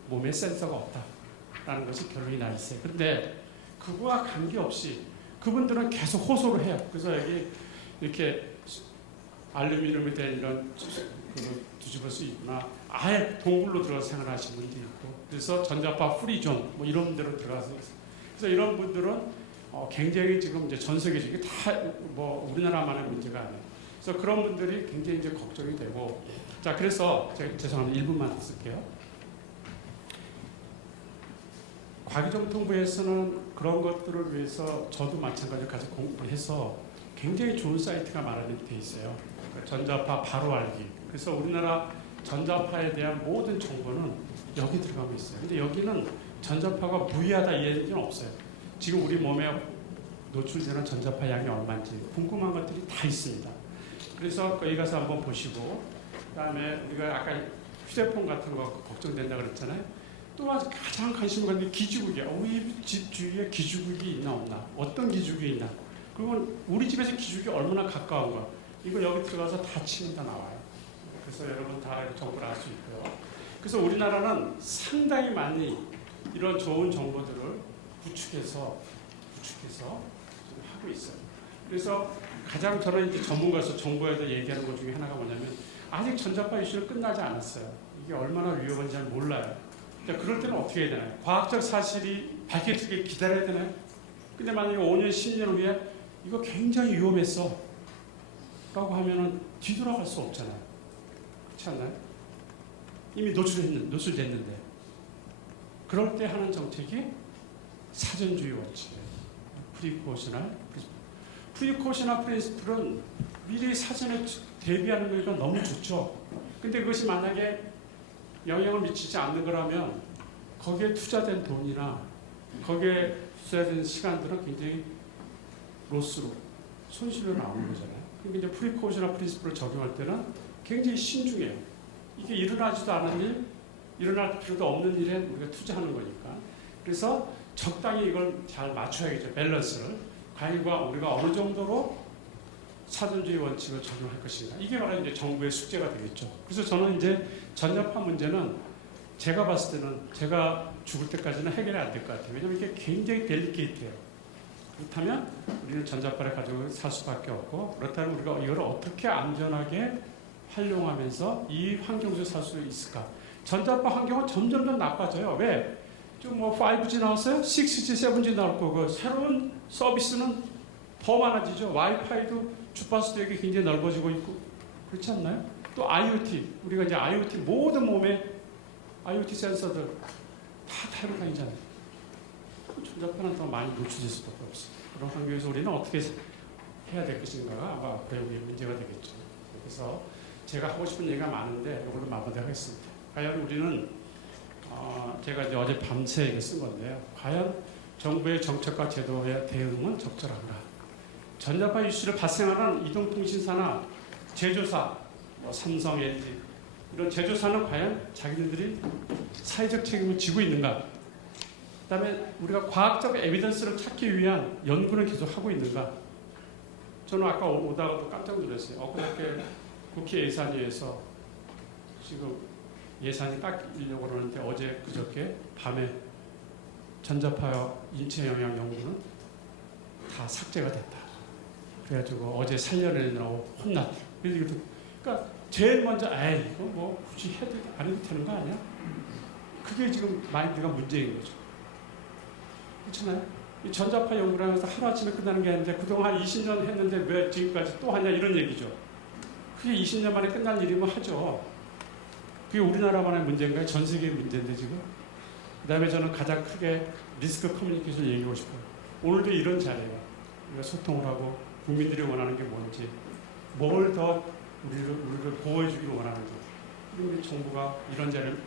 몸에 센서가 없다라는 것이 결론이 나 있어요. 그런데 그거와 관계없이 그분들은 계속 호소를 해요. 그래서 여기 이렇게 알루미늄에 대한 이런 뒤집을 수 있구나. 아예 동굴로 들어가서 생활하시는 분도 있고 그래서 전자파 프리존 뭐 이런 데로 들어가서 있어요. 그래서 이런 분들은 굉장히 지금 이제 전 세계적인 다뭐 우리나라만의 문제가 아니에요. 그래서 그런 분들이 굉장히 이제 걱정이 되고 자 그래서 제가 죄송합니다 1분만 쓸게요. 과기정통부에서는 그런 것들을 위해서 저도 마찬가지로 같이 공부를 해서 굉장히 좋은 사이트가 마련돼 있어요. 전자파 바로 알기. 그래서 우리나라 전자파에 대한 모든 정보는 여기 들어가고 있어요. 근데 여기는 전자파가 무의하다 이 얘기는 없어요. 지금 우리 몸에 노출되는 전자파 양이 얼마인지 궁금한 것들이 다 있습니다. 그래서 거기 가서 한번 보시고 그다음에 우리가 아까 휴대폰 같은 거 걱정된다 그랬잖아요. 또 가장 관심 갖는 게 기지국이야. 우리 집 주위에 기지국이 있나 없나? 어떤 기지국이 있나? 그리고 우리 집에서 기지국이 얼마나 가까운가? 이거 여기 들어가서 다 치면 다 나와요. 그래서 여러분 다 정보를 알 수 있고요. 그래서 우리나라는 상당히 많이 이런 좋은 정보들을 구축해서 지금 하고 있어요. 그래서 가장 저는 이제 전문가로서 정보에서 얘기하는 것 중에 하나가 뭐냐면 아직 전자파 이슈는 끝나지 않았어요. 이게 얼마나 위험한지 잘 몰라요. 그러니까 그럴 때는 어떻게 해야 되나요? 과학적 사실이 밝혀지길 기다려야 되나요? 근데 만약에 5년, 10년 후에 이거 굉장히 위험했어 라고 하면은 뒤돌아갈 수 없잖아요. 그렇지 않나요? 이미 노출됐는데. 그럴 때 하는 정책이 사전주의 원칙이에요. 프리코셔널 프린시플은 미리 사전에 대비하는 거니까 너무 좋죠. 근데 그것이 만약에 영향을 미치지 않는 거라면 거기에 투자된 돈이나 거기에 투자된 시간들은 굉장히 로스로 손실로 나오는 거잖아요. 그러니까 이제 프리코셔널 프린시플을 적용할 때는 굉장히 신중해요. 이게 일어나지도 않은 일, 일어날 필요도 없는 일에 우리가 투자하는 거니까. 그래서 적당히 이걸 잘 맞춰야겠죠. 밸런스를. 과연 우리가 어느 정도로 사전주의 원칙을 적용할 것인가. 이게 바로 이제 정부의 숙제가 되겠죠. 그래서 저는 이제 전자파 문제는 제가 봤을 때는 제가 죽을 때까지는 해결이 안 될 것 같아요. 왜냐하면 이게 굉장히 델리케이트해요. 그렇다면 우리는 전자파를 가지고 살 수밖에 없고 그렇다면 우리가 이걸 어떻게 안전하게 활용하면서 이 환경 속에 살 수 있을까? 전자파 환경은 점점 더 나빠져요. 왜? 좀 뭐 5G 나왔어요? 6G, 7G 나올 거고 새로운 서비스는 더 많아지죠. 와이파이도 주파수 되게 굉장히 넓어지고 있고 그렇지 않나요? 또 IoT 우리가 이제 IoT 모든 몸에 IoT 센서들 다 달고 다니잖아요. 전자파는 더 많이 노출될 수밖에 없어요. 그런 환경에서 우리는 어떻게 해야 될 것인가가 아마 배우기에 문제가 되겠죠. 그래서 제가 하고 싶은 얘기가 많은데 이걸로 마무리하겠습니다. 과연 우리는 제가 이제 어제 밤새 이거 쓴 건데요. 과연 정부의 정책과 제도의 대응은 적절한가? 전자파 이슈를 발생하는 이동통신사나 제조사, 삼성, LG 이런 제조사는 과연 자기들이 사회적 책임을 지고 있는가? 그다음에 우리가 과학적 에비던스를 찾기 위한 연구는 계속 하고 있는가? 저는 아까 오다가도 깜짝 놀랐어요. 엊그저께 국회 예산위에서 지금 예산이 깎이려고 그러는데 어제 그저께 밤에 전자파 인체 영향 연구는 다 삭제가 됐다. 그래가지고 어제 살려내느라고 혼났다. 그러니까 제일 먼저 이거 뭐 굳이 안 해도 되는 거 아니야? 그게 지금 마인드가 문제인 거죠. 그렇잖아요? 이 전자파 연구를 해서 하루아침에 끝나는 게 아닌데 그동안 20년 했는데 왜 지금까지 또 하냐 이런 얘기죠. 그게 20년 만에 끝날 일이면 하죠. 그게 우리나라만의 문제인가요? 전 세계의 문제인데 지금? 그 다음에 저는 가장 크게 리스크 커뮤니케이션을 얘기하고 싶어요. 오늘도 이런 자리예요. 우리가 소통을 하고 국민들이 원하는 게 뭔지 뭘 더 우리를 보호해 주기를 원하는지 그리고 정부가 이런 자리를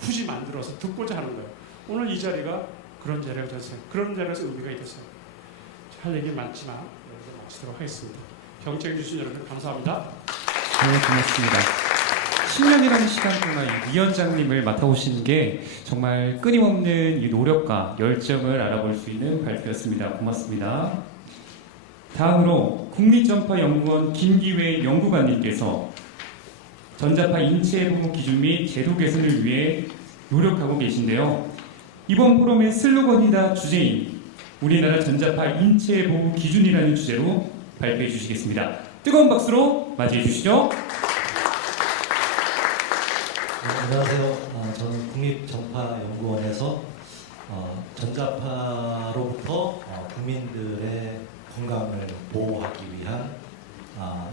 굳이 만들어서 듣고자 하는 거예요. 오늘 이 자리가 그런 자리가 됐어요. 그런 자리에서 의미가 있었어요. 할 얘기 많지만 여기서 마치도록 하겠습니다. 경청해 주신 여러분 감사합니다. 네, 고맙습니다. 10년이라는 시간 동안 이 위원장님을 맡아오신 게 정말 끊임없는 이 노력과 열정을 알아볼 수 있는 발표였습니다. 고맙습니다. 다음으로 국립전파연구원 김기회 연구관님께서 전자파 인체 보호 기준 및 제도 개선을 위해 노력하고 계신데요. 이번 포럼의 슬로건이다 주제인 우리나라 전자파 인체 보호 기준이라는 주제로 발표해 주시겠습니다. 뜨거운 박수로 맞이해 주시죠. 안녕하세요. 저는 국립전파연구원에서 전자파로부터 국민들의 건강을 보호하기 위한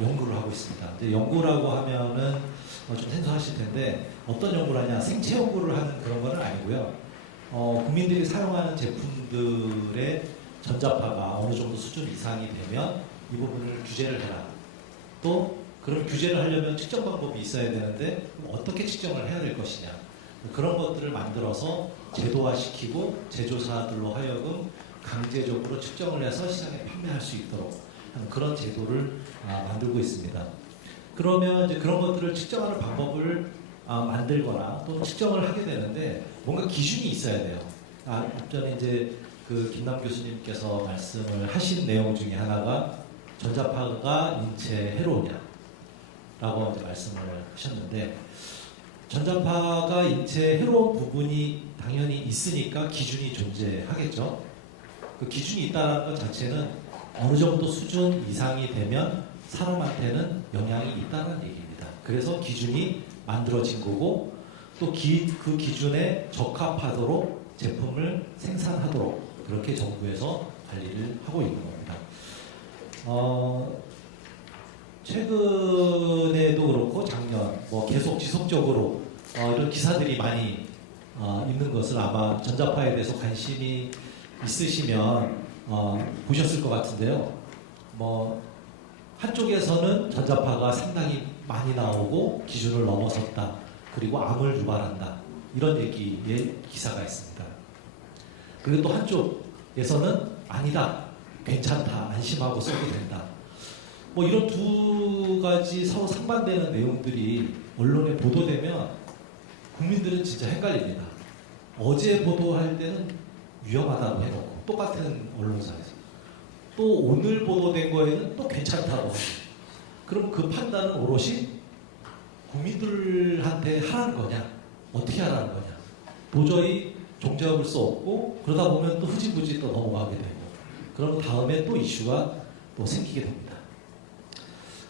연구를 하고 있습니다. 근데 연구라고 하면은 좀 생소하실 텐데 어떤 연구를 하냐, 생체 연구를 하는 그런 건 아니고요. 국민들이 사용하는 제품들의 전자파가 어느 정도 수준 이상이 되면 이 부분을 규제를 해라. 또 그런 규제를 하려면 측정 방법이 있어야 되는데 어떻게 측정을 해야 될 것이냐. 그런 것들을 만들어서 제도화시키고 제조사들로 하여금 강제적으로 측정을 해서 시장에 판매할 수 있도록 하는 그런 제도를 만들고 있습니다. 그러면 이제 그런 것들을 측정하는 방법을 만들거나 또 측정을 하게 되는데 뭔가 기준이 있어야 돼요. 앞전에 이제 그 김남 교수님께서 말씀을 하신 내용 중에 하나가 전자파가 인체에 해로우냐라고 이제 말씀을 하셨는데 전자파가 인체에 해로운 부분이 당연히 있으니까 기준이 존재하겠죠. 그 기준이 있다는 것 자체는 어느 정도 수준 이상이 되면 사람한테는 영향이 있다는 얘기입니다. 그래서 기준이 만들어진 거고 또 그 기준에 적합하도록 제품을 생산하도록 그렇게 정부에서 관리를 하고 있는 겁니다. 최근에도 그렇고 작년 계속 지속적으로 이런 기사들이 많이 있는 것을 아마 전자파에 대해서 관심이 있으시면 보셨을 것 같은데요. 한쪽에서는 전자파가 상당히 많이 나오고 기준을 넘어섰다. 그리고 암을 유발한다. 이런 얘기의 기사가 있습니다. 그리고 또 한쪽에서는 아니다. 괜찮다. 안심하고 써도 된다. 이런 두 가지 서로 상반되는 내용들이 언론에 보도되면 국민들은 진짜 헷갈립니다. 어제 보도할 때는 위험하다고 해놓고 똑같은 언론사에서 또 오늘 보도된 거에는 또 괜찮다고 하고 그럼 그 판단은 오롯이 국민들한테 하라는 거냐 어떻게 하라는 거냐 도저히 종잡을 수 없고 그러다 보면 또 흐지부지 또 넘어가게 되고 그럼 다음에 또 이슈가 또 생기게 됩니다.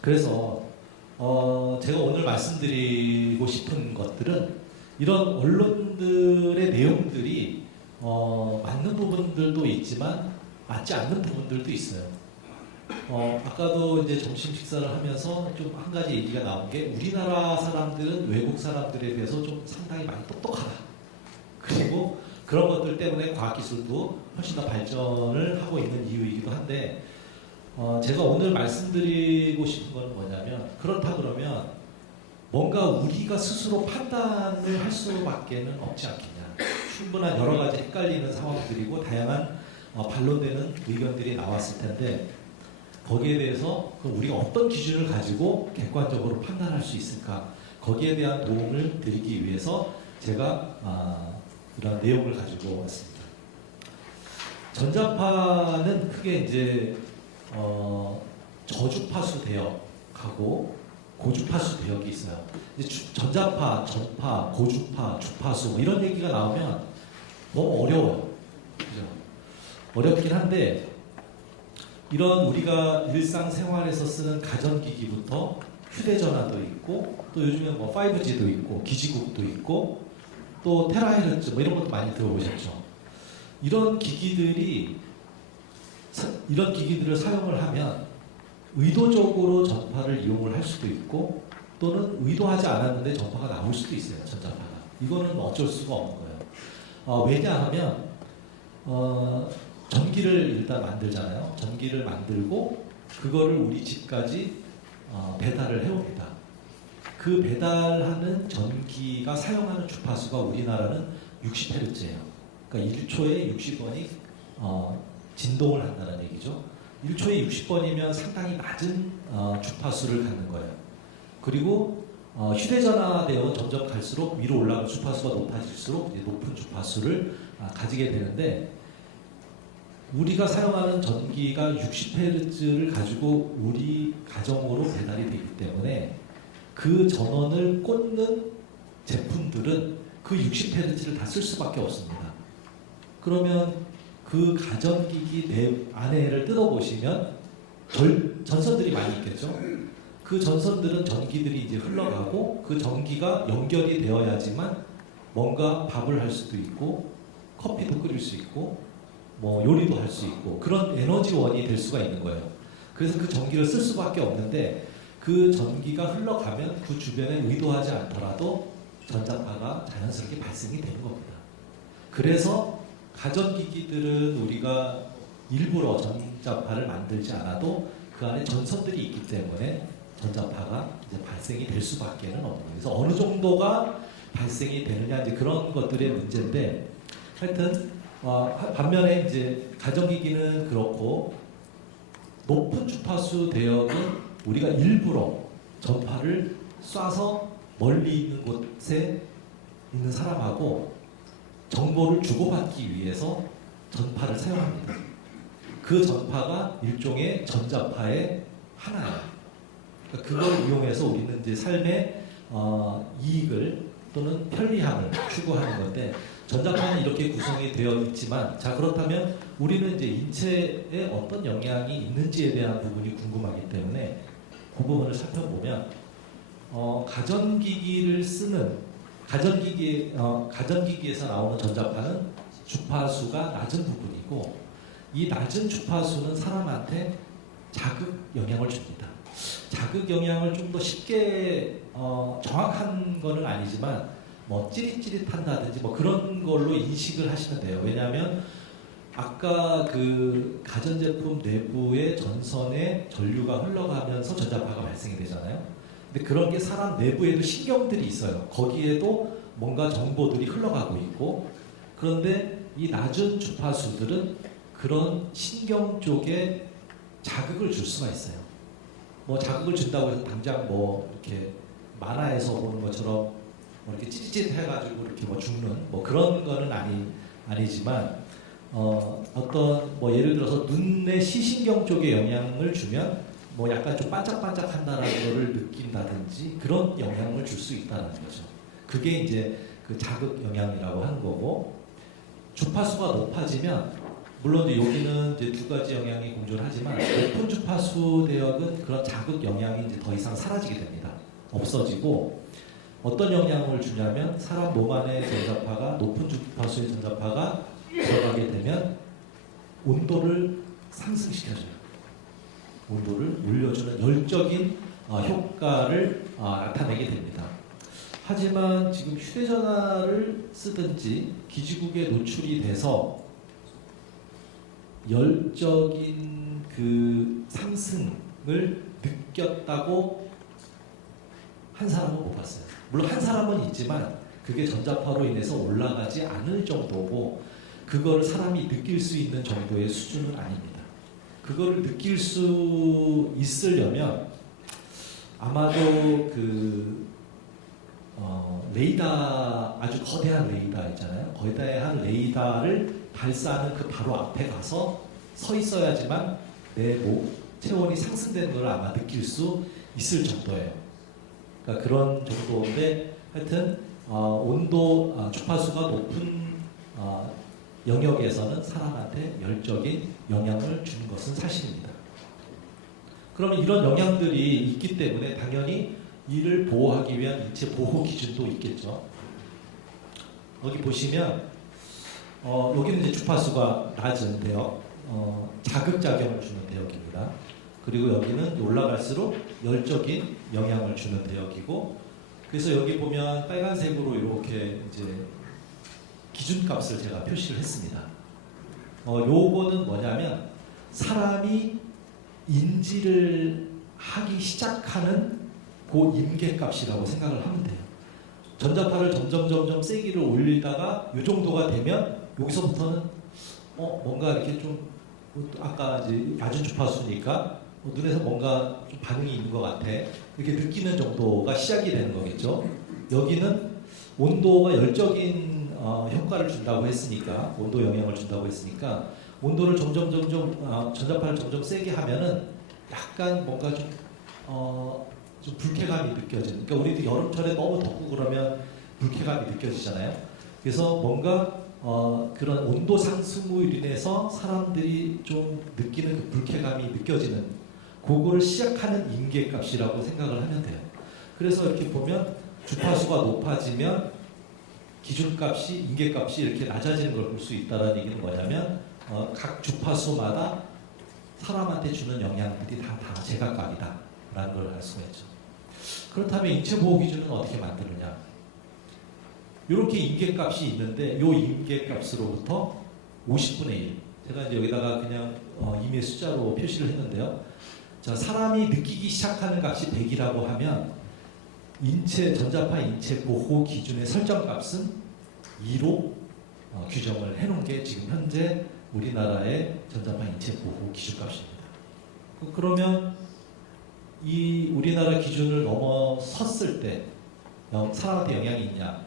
그래서 제가 오늘 말씀드리고 싶은 것들은 이런 언론들의 내용들이 맞는 부분들도 있지만 맞지 않는 부분들도 있어요. 아까도 이제 점심 식사를 하면서 좀 한 가지 얘기가 나온 게 우리나라 사람들은 외국 사람들에 비해서 좀 상당히 많이 똑똑하다. 그리고 그런 것들 때문에 과학기술도 훨씬 더 발전을 하고 있는 이유이기도 한데 제가 오늘 말씀드리고 싶은 건 뭐냐면 그렇다 그러면 뭔가 우리가 스스로 판단을 할 수밖에는 없지 않겠냐. 충분한 여러 가지 헷갈리는 상황들이고 다양한 반론되는 의견들이 나왔을 텐데 거기에 대해서 우리가 어떤 기준을 가지고 객관적으로 판단할 수 있을까 거기에 대한 도움을 드리기 위해서 제가 이런 내용을 가지고 왔습니다. 전자파는 크게 이제 저주파수 대역하고 고주파수 대역이 있어요. 이제 전자파, 전파, 고주파, 주파수 이런 얘기가 나오면 너무 어려워요. 그죠? 어렵긴 한데 이런 우리가 일상생활에서 쓰는 가전기기부터 휴대전화도 있고 또 요즘에 5G도 있고 기지국도 있고 또 테라헤르츠 이런 것도 많이 들어보셨죠. 이런 기기들을 사용을 하면 의도적으로 전파를 이용을 할 수도 있고 또는 의도하지 않았는데 전파가 나올 수도 있어요. 전자파가. 이거는 어쩔 수가 없는 거예요. 왜냐하면 전기를 일단 만들잖아요. 전기를 만들고 그거를 우리 집까지 배달을 해옵니다. 그 배달하는 전기가 사용하는 주파수가 우리나라는 60Hz예요. 그러니까 1초에 60번이 진동을 한다는 얘기죠. 1초에 60번이면 상당히 낮은 주파수를 갖는 거예요. 그리고 휴대전화 대역은 점점 갈수록 위로 올라가는 주파수가 높아질수록 이제 높은 주파수를 가지게 되는데, 우리가 사용하는 전기가 60Hz를 가지고 우리 가정으로 배달이 되기 때문에 그 전원을 꽂는 제품들은 그 60Hz를 다 쓸 수밖에 없습니다. 그러면 그 가전기기 내 안에를 뜯어보시면 전선들이 많이 있겠죠. 그 전선들은 전기들이 이제 흘러가고, 그 전기가 연결이 되어야지만 뭔가 밥을 할 수도 있고 커피도 끓일 수 있고 뭐 요리도 할 수 있고 그런 에너지원이 될 수가 있는 거예요. 그래서 그 전기를 쓸 수밖에 없는데, 그 전기가 흘러가면 그 주변에 의도하지 않더라도 전자파가 자연스럽게 발생이 되는 겁니다. 그래서 가전기기들은 우리가 일부러 전자파를 만들지 않아도 그 안에 전선들이 있기 때문에 전자파가 이제 발생이 될 수밖에 없는 거예요. 그래서 어느 정도가 발생이 되느냐, 이제 그런 것들의 문제인데, 하여튼 반면에 이제 가전기기는 그렇고, 높은 주파수 대역은 우리가 일부러 전파를 쏴서 멀리 있는 곳에 있는 사람하고 정보를 주고받기 위해서 전파를 사용합니다. 그 전파가 일종의 전자파의 하나예요. 그러니까 그걸 이용해서 우리는 이제 삶의 이익을 또는 편리함을 추구하는 건데, 전자파는 이렇게 구성이 되어 있지만, 자, 그렇다면 우리는 이제 인체에 어떤 영향이 있는지에 대한 부분이 궁금하기 때문에 그 부분을 살펴보면, 가전기기를 쓰는 가전기기에서 나오는 전자파는 주파수가 낮은 부분이고, 이 낮은 주파수는 사람한테 자극 영향을 줍니다. 자극 영향을 좀 더 쉽게 정확한 거는 아니지만 뭐 찌릿찌릿한다든지 뭐 그런 걸로 인식을 하시면 돼요. 왜냐하면 아까 그 가전제품 내부의 전선에 전류가 흘러가면서 전자파가 발생이 되잖아요. 근데 그런 게 사람 내부에도 신경들이 있어요. 거기에도 뭔가 정보들이 흘러가고 있고, 그런데 이 낮은 주파수들은 그런 신경 쪽에 자극을 줄 수가 있어요. 뭐 자극을 준다고 해서 당장 뭐 이렇게 만화에서 보는 것처럼 뭐 이렇게 찌릿찌릿해가지고 이렇게 뭐 죽는 뭐 그런 거는 아니지만, 어떤 뭐 예를 들어서 눈의 시신경 쪽에 영향을 주면 뭐 약간 좀 반짝반짝한다는 거를 느낀다든지 그런 영향을 줄 수 있다는 거죠. 그게 이제 그 자극 영향이라고 하는 거고, 주파수가 높아지면 물론 이제 여기는 이제 두 가지 영향이 공존하지만, 높은 주파수 대역은 그런 자극 영향이 이제 더 이상 사라지게 됩니다. 없어지고, 어떤 영향을 주냐면 사람 몸 안에 전자파가, 높은 주파수의 전자파가 들어가게 되면 온도를 상승시켜줘요. 온도를 올려주는 열적인 효과를 나타내게 됩니다. 하지만 지금 휴대전화를 쓰든지 기지국에 노출이 돼서 열적인 그 상승을 느꼈다고 한 사람은 못 봤어요. 물론 한 사람은 있지만 그게 전자파로 인해서 올라가지 않을 정도고, 그걸 사람이 느낄 수 있는 정도의 수준은 아닙니다. 그거를 느낄 수 있으려면 아마도 그 레이더, 아주 거대한 레이더 있잖아요. 거대한 레이더를 발사하는 그 바로 앞에 가서 서 있어야지만 내 몸 체온이 상승되는 걸 아마 느낄 수 있을 정도예요. 그러니까 그런 정도인데, 하여튼 온도, 주파수가 높은 영역에서는 사람한테 열적인 영향을 주는 것은 사실입니다. 그러면 이런 영향들이 있기 때문에 당연히 이를 보호하기 위한 인체 보호 기준도 있겠죠. 여기 보시면 여기는 이제 주파수가 낮은 대역, 자극작용을 주는 대역입니다. 그리고 여기는 올라갈수록 열적인 영향을 주는 대역이고, 그래서 여기 보면 빨간색으로 이렇게 이제 기준값을 제가 표시를 했습니다. 요거는 뭐냐면 사람이 인지를 하기 시작하는 그 임계값이라고 생각을 하면 돼요. 전자파를 점점 세기를 올리다가 이 정도가 되면 여기서부터는 뭔가 이렇게 좀 아까 이제 낮은 주파수니까 눈에서 뭔가 좀 반응이 있는 것 같아 이렇게 느끼는 정도가 시작이 되는 거겠죠. 여기는 온도가 열적인 효과를 준다고 했으니까 온도 영향을 준다고 했으니까 온도를 점점 전자파를 점점 세게 하면은 약간 뭔가 좀 불쾌감이 느껴지는. 그러니까 우리도 여름철에 너무 덥고 그러면 불쾌감이 느껴지잖아요. 그래서 뭔가 그런 온도 상승으로 인해서 사람들이 좀 느끼는 그 불쾌감이 느껴지는 그거를 시작하는 임계값이라고 생각을 하면 돼요. 그래서 이렇게 보면 주파수가 높아지면 기준값이 임계값이 이렇게 낮아지는 걸 볼 수 있다는 얘기는 뭐냐면 각 주파수마다 사람한테 주는 영향들이 다 제각각이다라는 걸 알 수가 있죠. 그렇다면 인체 보호 기준은 어떻게 만드느냐? 이렇게 임계값이 있는데 이 임계값으로부터 50분의 1. 제가 이제 여기다가 그냥 임의 숫자로 표시를 했는데요. 자, 사람이 느끼기 시작하는 값이 100이라고 하면 전자파 인체 보호 기준의 설정값은 2로 규정을 해놓은 게 지금 현재 우리나라의 전자파 인체 보호 기준값입니다. 그러면 이 우리나라 기준을 넘어섰을 때 사람한테 영향이 있냐?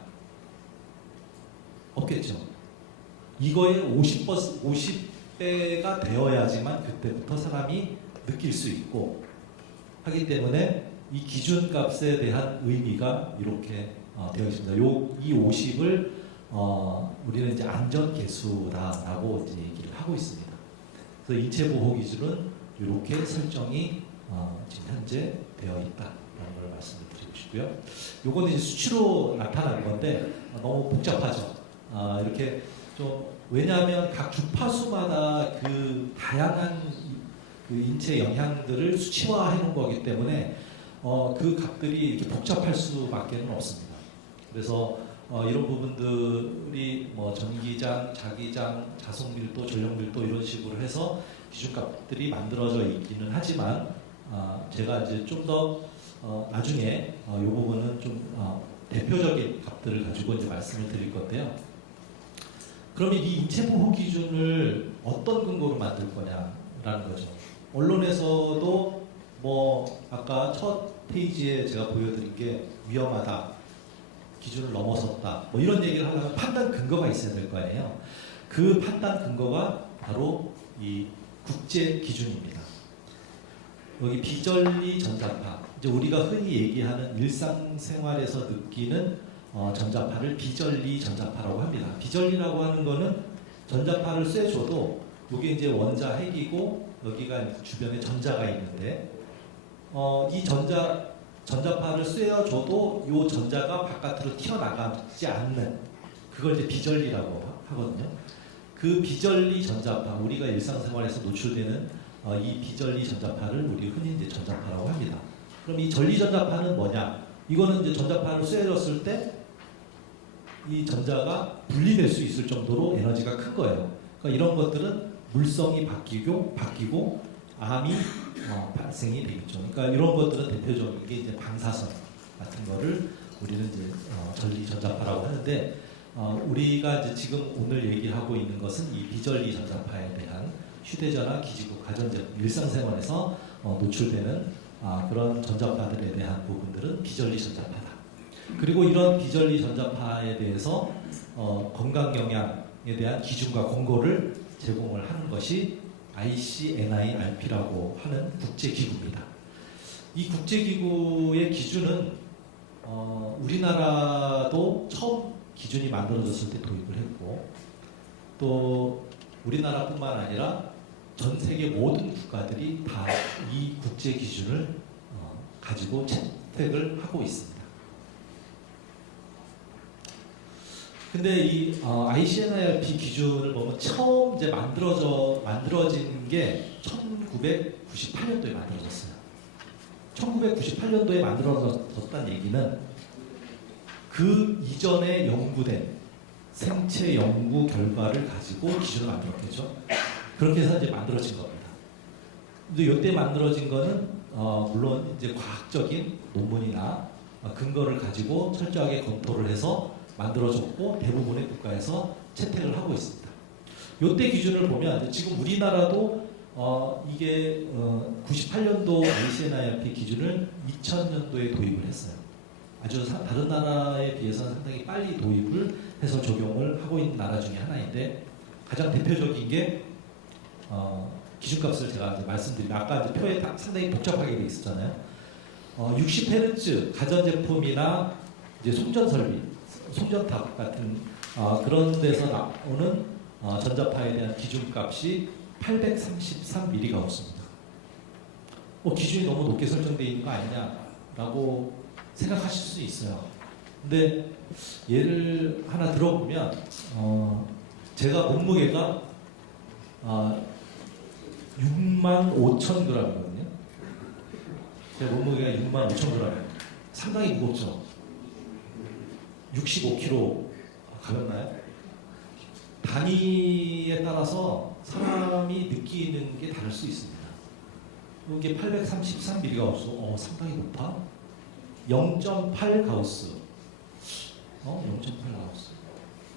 없겠죠. 이거의 50배가 되어야지만 그때부터 사람이 느낄 수 있고 하기 때문에 이 기준값에 대한 의미가 이렇게 되어 있습니다. 이 50을 우리는 이제 안전계수다라고 이제 얘기를 하고 있습니다. 그래서 인체 보호 기준은 이렇게 설정이 지금 현재 되어 있다라는 걸 말씀을 드리고 싶고요. 요거는 이제 수치로 나타나는 건데 너무 복잡하죠. 이렇게 좀 왜냐하면 각 주파수마다 그 다양한 그 인체 영향들을 수치화해 놓은 거기 때문에 그 값들이 이렇게 복잡할 수밖에 없습니다. 그래서 이런 부분들이 뭐 전기장, 자기장, 자석밀도, 전력밀도 이런 식으로 해서 기준값들이 만들어져 있기는 하지만 제가 이제 좀 더 나중에 이 부분은 좀 대표적인 값들을 가지고 이제 말씀을 드릴 건데요. 그러면 이 인체 보호 기준을 어떤 근거로 만들 거냐라는 거죠. 언론에서도 뭐 아까 첫 페이지에 제가 보여드린 게 위험하다, 기준을 넘어섰다, 뭐 이런 얘기를 하려면 판단 근거가 있어야 될 거 아니에요. 그 판단 근거가 바로 이 국제 기준입니다. 여기 비전리 전자파, 이제 우리가 흔히 얘기하는 일상생활에서 느끼는 전자파를 비전리 전자파라고 합니다. 비전리라고 하는 거는 전자파를 쐬줘도 이게 이제 원자 핵이고 여기가 주변에 전자가 있는데 이 전자파를 쐬어줘도 이 전자가 바깥으로 튀어나가지 않는 그걸 이제 비전리라고 하거든요. 그 비전리 전자파, 우리가 일상생활에서 노출되는 이 비전리 전자파를 우리 흔히 이제 전자파라고 합니다. 그럼 이 전리 전자파는 뭐냐? 이거는 이제 전자파를 쐬어줬을 때 이 전자가 분리될 수 있을 정도로 에너지가 큰 거예요. 그러니까 이런 것들은 물성이 바뀌고 암이 발생이 되겠죠. 그러니까 이런 것들은 대표적인 게 이제 방사선 같은 거를 우리는 이제 전리 전자파라고 하는데 우리가 이제 지금 오늘 얘기하고 있는 것은 이 비전리 전자파에 대한 휴대전화, 기지국, 가전제품, 일상생활에서 노출되는 그런 전자파들에 대한 부분들은 비전리 전자파다. 그리고 이런 비전리 전자파에 대해서 건강 영향에 대한 기준과 권고를 제공을 하는 것이 ICNIRP라고 하는 국제기구입니다. 이 국제기구의 기준은 우리나라도 처음 기준이 만들어졌을 때 도입을 했고 또 우리나라뿐만 아니라 전 세계 모든 국가들이 다 이 국제 기준을 가지고 채택을 하고 있습니다. 근데 이 ICNIRP 기준을 보면 처음 이제 만들어진 게 1998년도에 만들어졌어요. 1998년도에 만들어졌다는 얘기는 그 이전에 연구된 생체 연구 결과를 가지고 기준을 만들었겠죠. 그렇게 해서 이제 만들어진 겁니다. 근데 이때 만들어진 거는 물론 이제 과학적인 논문이나 근거를 가지고 철저하게 검토를 해서 만들어졌고 대부분의 국가에서 채택을 하고 있습니다. 이때 기준을 보면 지금 우리나라도 이게 98년도 ICNIRP 기준을 2000년도에 도입을 했어요. 아주 다른 나라에 비해서는 상당히 빨리 도입을 해서 적용을 하고 있는 나라 중에 하나인데 가장 대표적인 게 기준값을 제가 이제 말씀드리면 아까 이제 표에 상당히 복잡하게 돼 있었잖아요. 60Hz 가전제품이나 이제 송전설비, 송전탑 같은 그런 데서 나오는 전자파에 대한 기준값이 833mHz입니다. 기준이 너무 높게 설정되어 있는 거 아니냐라고 생각하실 수 있어요. 근데 예를 하나 들어보면 제가 몸무게가 65,000g이거든요. 제 몸무게가 65,000g. 상당히 무겁죠. 65kg 가볍나요? 단위에 따라서 사람이 느끼는 게 다를 수 있습니다. 이게 833mHz, 상당히 높아. 0.8 가우스. 0.8 가우스.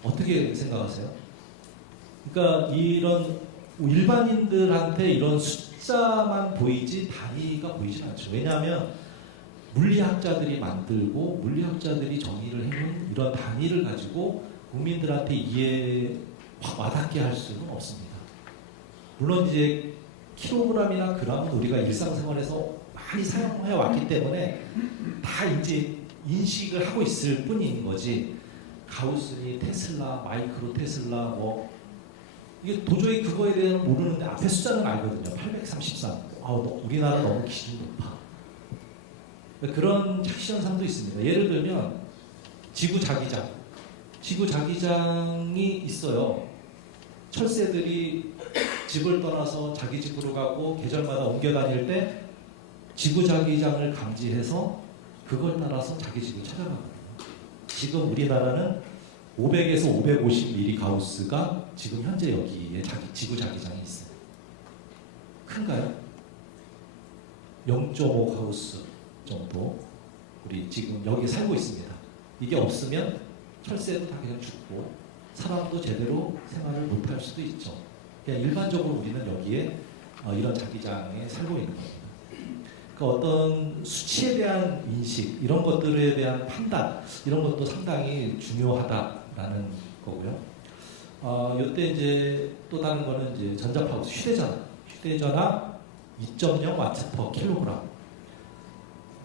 어떻게 생각하세요? 그러니까 이런 일반인들한테 이런 숫자만 보이지 단위가 보이지 않죠. 왜냐하면 물리학자들이 만들고 물리학자들이 정의를 해놓은 이런 단위를 가지고 국민들한테 이해에 확 와닿게 할 수는 없습니다. 물론 이제 킬로그램이나 그램은 우리가 일상생활에서 많이 사용해 왔기 때문에 다 이제 인식을 하고 있을 뿐인 거지. 가우스니 테슬라, 마이크로 테슬라 이게 도저히 그거에 대해서 모르는데 앞에 숫자는 알거든요. 833. 우리나라 너무 기준이 높아. 그런 착시 현상도 있습니다. 예를 들면 지구 자기장. 지구 자기장이 있어요. 철새들이 집을 떠나서 자기 집으로 가고 계절마다 옮겨 다닐 때 지구 자기장을 감지해서 그걸 따라서 자기 집을 찾아가거든요. 지금 우리나라는 500에서 550 mHz가 지금 현재 여기에 지구 자기장이 있어요. 큰가요? 0.5 가우스 정도 우리 지금 여기 살고 있습니다. 이게 없으면 철새도 다 그냥 죽고 사람도 제대로 생활을 못할 수도 있죠. 그냥 일반적으로 우리는 여기에 이런 자기장에 살고 있는 겁니다. 그러니까 어떤 수치에 대한 인식 이런 것들에 대한 판단 이런 것도 상당히 중요하다라는 거고요. 이때 이제 또 다른 거는 이제 전자파 휴대전화 2.0 와트 퍼 킬로그램.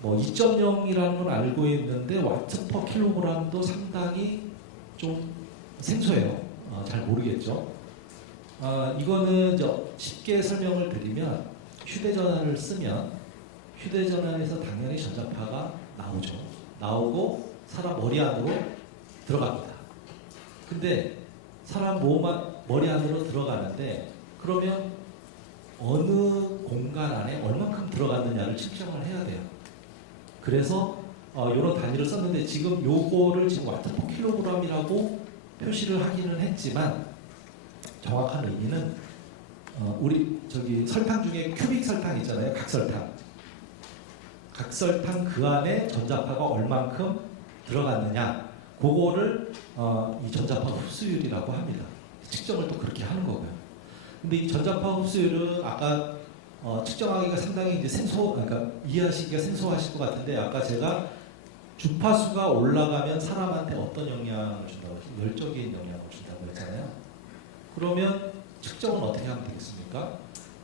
2.0이라는 건 알고 있는데 와트 퍼 킬로그램도 상당히 좀 생소해요. 잘 모르겠죠. 이거는 쉽게 설명을 드리면 휴대전화를 쓰면 휴대전화에서 당연히 전자파가 나오죠. 나오고 사람 머리 안으로 들어갑니다. 근데 사람 머리 안으로 들어가는데 그러면 어느 공간 안에 얼마큼 들어갔느냐를 측정을 해야 돼요. 그래서 이런 단위를 썼는데 지금 요거를 지금 와트 퍼 킬로그램이라고 표시를 하기는 했지만 정확한 의미는 우리 설탕 중에 큐빅 설탕 있잖아요. 각설탕 그 안에 전자파가 얼만큼 들어갔느냐 그거를 이 전자파 흡수율이라고 합니다. 측정을 또 그렇게 하는 거고요. 근데 이 전자파 흡수율은 아까 측정하기가 상당히 이제 그러니까 이해하시기가 생소하실 것 같은데 아까 제가 주파수가 올라가면 사람한테 어떤 영향을 준다고 열적인 영향을 준다고 했잖아요. 그러면 측정은 어떻게 하면 되겠습니까?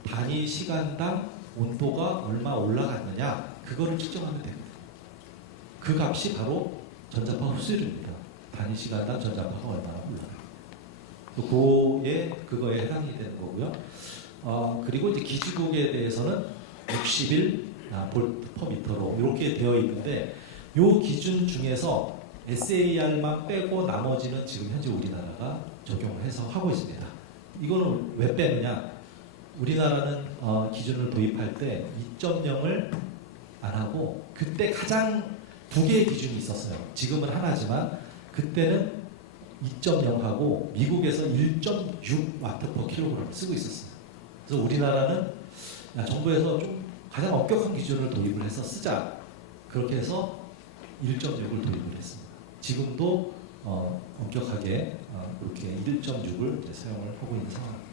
단위 시간당 온도가 얼마 올라갔느냐 그거를 측정하면 됩니다. 그 값이 바로 전자파 흡수율입니다. 단위 시간당 전자파가 얼마나 올라가요. 그거에 해당이 되는 거고요. 그리고 이제 기지국에 대해서는 61 볼트 퍼 미터로 이렇게 되어 있는데 이 기준 중에서 SAR만 빼고 나머지는 지금 현재 우리나라가 적용을 해서 하고 있습니다. 이거는 왜 빼느냐? 우리나라는 기준을 도입할 때 2.0을 안 하고 그때 가장 두 개의 기준이 있었어요. 지금은 하나지만 그때는 2.0하고 미국에서 1.6 와트 퍼 킬로그램 쓰고 있었어요. 그래서 우리나라는 정부에서 좀 가장 엄격한 기준을 도입을 해서 쓰자. 그렇게 해서 1.6을 도입을 했습니다. 지금도 엄격하게 그렇게 1.6을 사용을 하고 있는 상황입니다.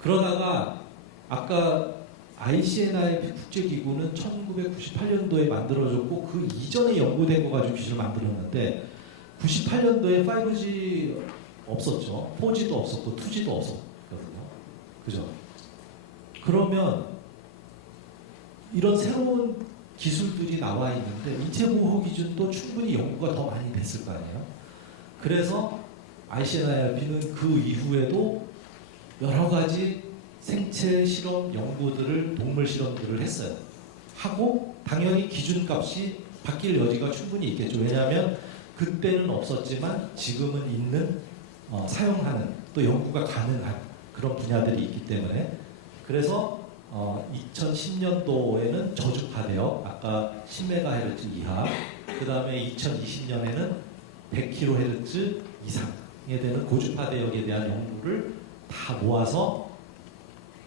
그러다가 아까 ICNIP 국제기구는 1998년도에 만들어졌고 그 이전에 연구된 거 가지고 기준을 만들었는데 98년도에 5G 없었죠. 4G도 없었고 2G도 없었거든요. 그죠? 그러면 이런 새로운 기술들이 나와 있는데 인체 보호 기준도 충분히 연구가 더 많이 됐을 거 아니에요. 그래서 ICNIRP는 그 이후에도 여러 가지 생체 실험 연구들을 동물 실험들을 했어요. 하고 당연히 기준값이 바뀔 여지가 충분히 있겠죠. 왜냐하면 그때는 없었지만 지금은 있는 사용하는 또 연구가 가능한 그런 분야들이 있기 때문에 그래서 2010년도에는 저주파대역 아까 10MHz 이하 그 다음에 2020년에는 100kHz 이상에 되는 고주파대역에 대한 연구를 다 모아서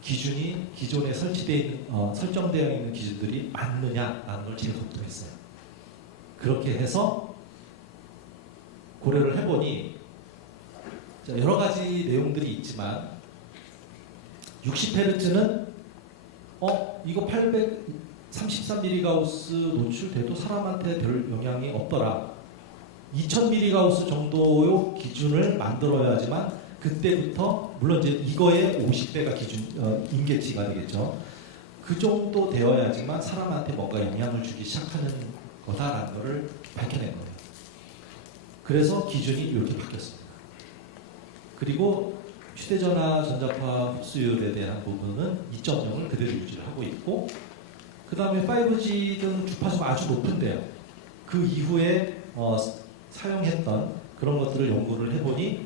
기준이 기존에 설정되어 있는 기준들이 맞느냐라는 걸 재검토했어요. 그렇게 해서 고려를 해보니 여러 가지 내용들이 있지만 60Hz는 이거 833mHz 노출돼도 사람한테 별 영향이 없더라. 2000mHz 정도의 기준을 만들어야지만 그때부터 물론 이제 이거의 50배가 기준 임계치가 되겠죠. 그 정도 되어야지만 사람한테 뭔가 영향을 주기 시작하는 거다라는 것을 밝혀낸 거예요. 그래서 기준이 이렇게 바뀌었습니다. 그리고 휴대전화 전자파 흡수율에 대한 부분은 2.0을 그대로 유지를 하고 있고 그 다음에 5G 등 주파수가 아주 높은데요. 그 이후에 사용했던 그런 것들을 연구를 해보니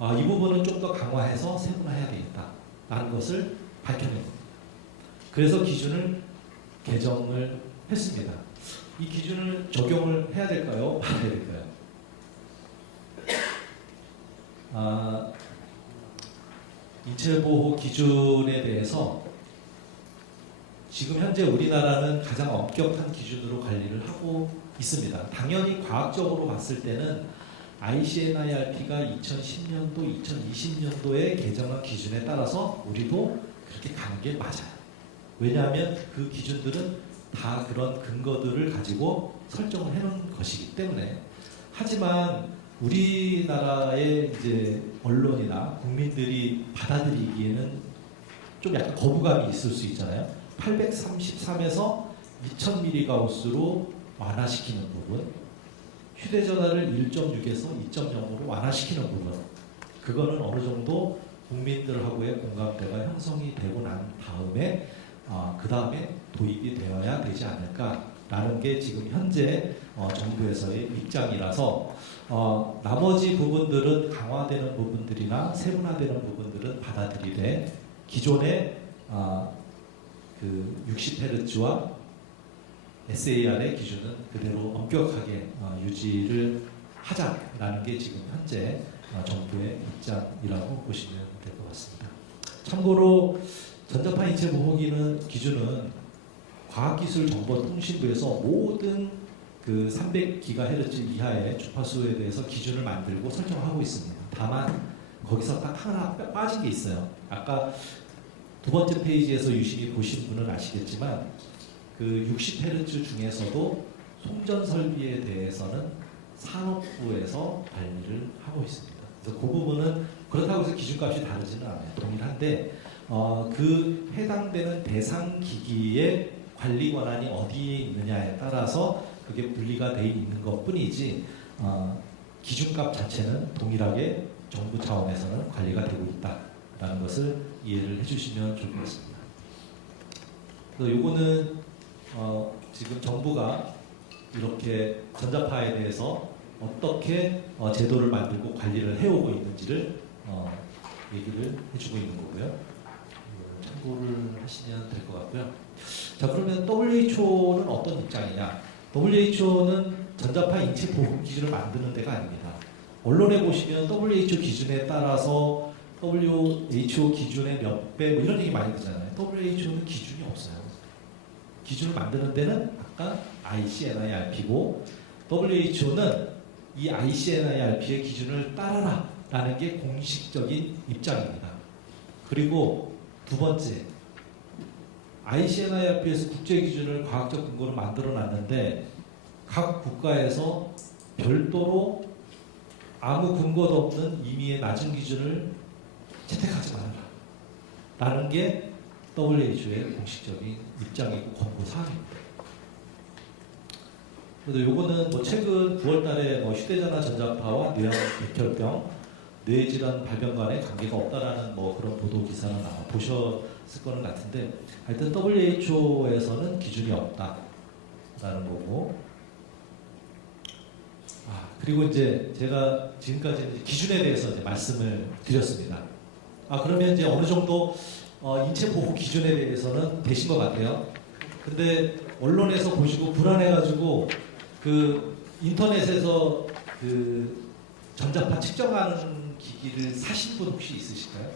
이 부분은 좀 더 강화해서 세분화해야 되겠다라는 것을 밝혀낸 겁니다. 그래서 기준을 개정을 했습니다. 이 기준을 적용을 해야 될까요? 말아야 될까요? 인체보호 기준에 대해서 지금 현재 우리나라는 가장 엄격한 기준으로 관리를 하고 있습니다. 당연히 과학적으로 봤을 때는 ICNIRP가 2010년도, 2020년도에 개정한 기준에 따라서 우리도 그렇게 가는 게 맞아요. 왜냐하면 그 기준들은 다 그런 근거들을 가지고 설정을 해놓은 것이기 때문에. 하지만 우리나라의 이제 언론이나 국민들이 받아들이기에는 좀 약간 거부감이 있을 수 있잖아요. 833에서 2000mHz로 완화시키는 부분, 휴대전화를 1.6에서 2.0으로 완화시키는 부분, 그거는 어느 정도 국민들하고의 공감대가 형성이 되고 난 다음에 그 다음에 도입이 되어야 되지 않을까라는 게 지금 현재 정부에서의 입장이라서 나머지 부분들은 강화되는 부분들이나 세분화되는 부분들은 받아들이되 기존의 그 60Hz와 SAR의 기준은 그대로 엄격하게 유지를 하자라는 게 지금 현재 정부의 입장이라고 보시면 될 것 같습니다. 참고로 전자파 인체 보호기는 기준은 과학기술정보통신부에서 모든 그 300GHz 이하의 주파수에 대해서 기준을 만들고 설정하고 있습니다. 다만 거기서 딱 하나 빠진 게 있어요. 아까 두 번째 페이지에서 유심히 보신 분은 아시겠지만 그 60Hz 중에서도 송전 설비에 대해서는 산업부에서 관리를 하고 있습니다. 그래서 그 부분은 그렇다고 해서 기준값이 다르지는 않아요. 동일한데 그 해당되는 대상 기기의 관리 권한이 어디에 있느냐에 따라서 그게 분리가 돼 있는 것뿐이지 기준값 자체는 동일하게 정부 차원에서는 관리가 되고 있다라는 것을 이해를 해주시면 좋을 것 같습니다. 그래서 요거는 지금 정부가 이렇게 전자파에 대해서 어떻게 제도를 만들고 관리를 해오고 있는지를 얘기를 해주고 있는 거고요. 참고를 하시면 될 것 같고요. 자, 그러면 WHO는 어떤 입장이냐? WHO는 전자파 인체 보호 기준을 만드는 데가 아닙니다. 언론에 보시면 WHO 기준에 따라서 WHO 기준의 몇 배 뭐 이런 얘기 많이 듣잖아요. WHO는 기준이 없어요. 기준을 만드는 데는 아까 ICNIRP고 WHO는 이 ICNIRP의 기준을 따라라 라는 게 공식적인 입장입니다. 그리고 두 번째, ICNIRP에서 국제 기준을 과학적 근거로 만들어 놨는데 각 국가에서 별도로 아무 근거도 없는 임의의 낮은 기준을 채택하지 말아라 라는 게 WHO의 공식적인 입장이고 권고 사항입니다. 그래서 요거는 뭐 최근 9월달에 뭐 휴대전화 전자파와 뇌암 백혈병, 뇌질환 발병 간에 관계가 없다라는 뭐 그런 보도 기사는 아마 보셨을 거는 같은데, 하여튼 WHO에서는 기준이 없다라는 거고. 그리고 이제 제가 지금까지 이제 기준에 대해서 이제 말씀을 드렸습니다. 그러면 이제 어느 정도 인체 보호 기준에 대해서는 되신 것 같아요. 근데 언론에서 보시고 불안해가지고 그 인터넷에서 그 전자파 측정하는 기기를 사신 분 혹시 있으실까요?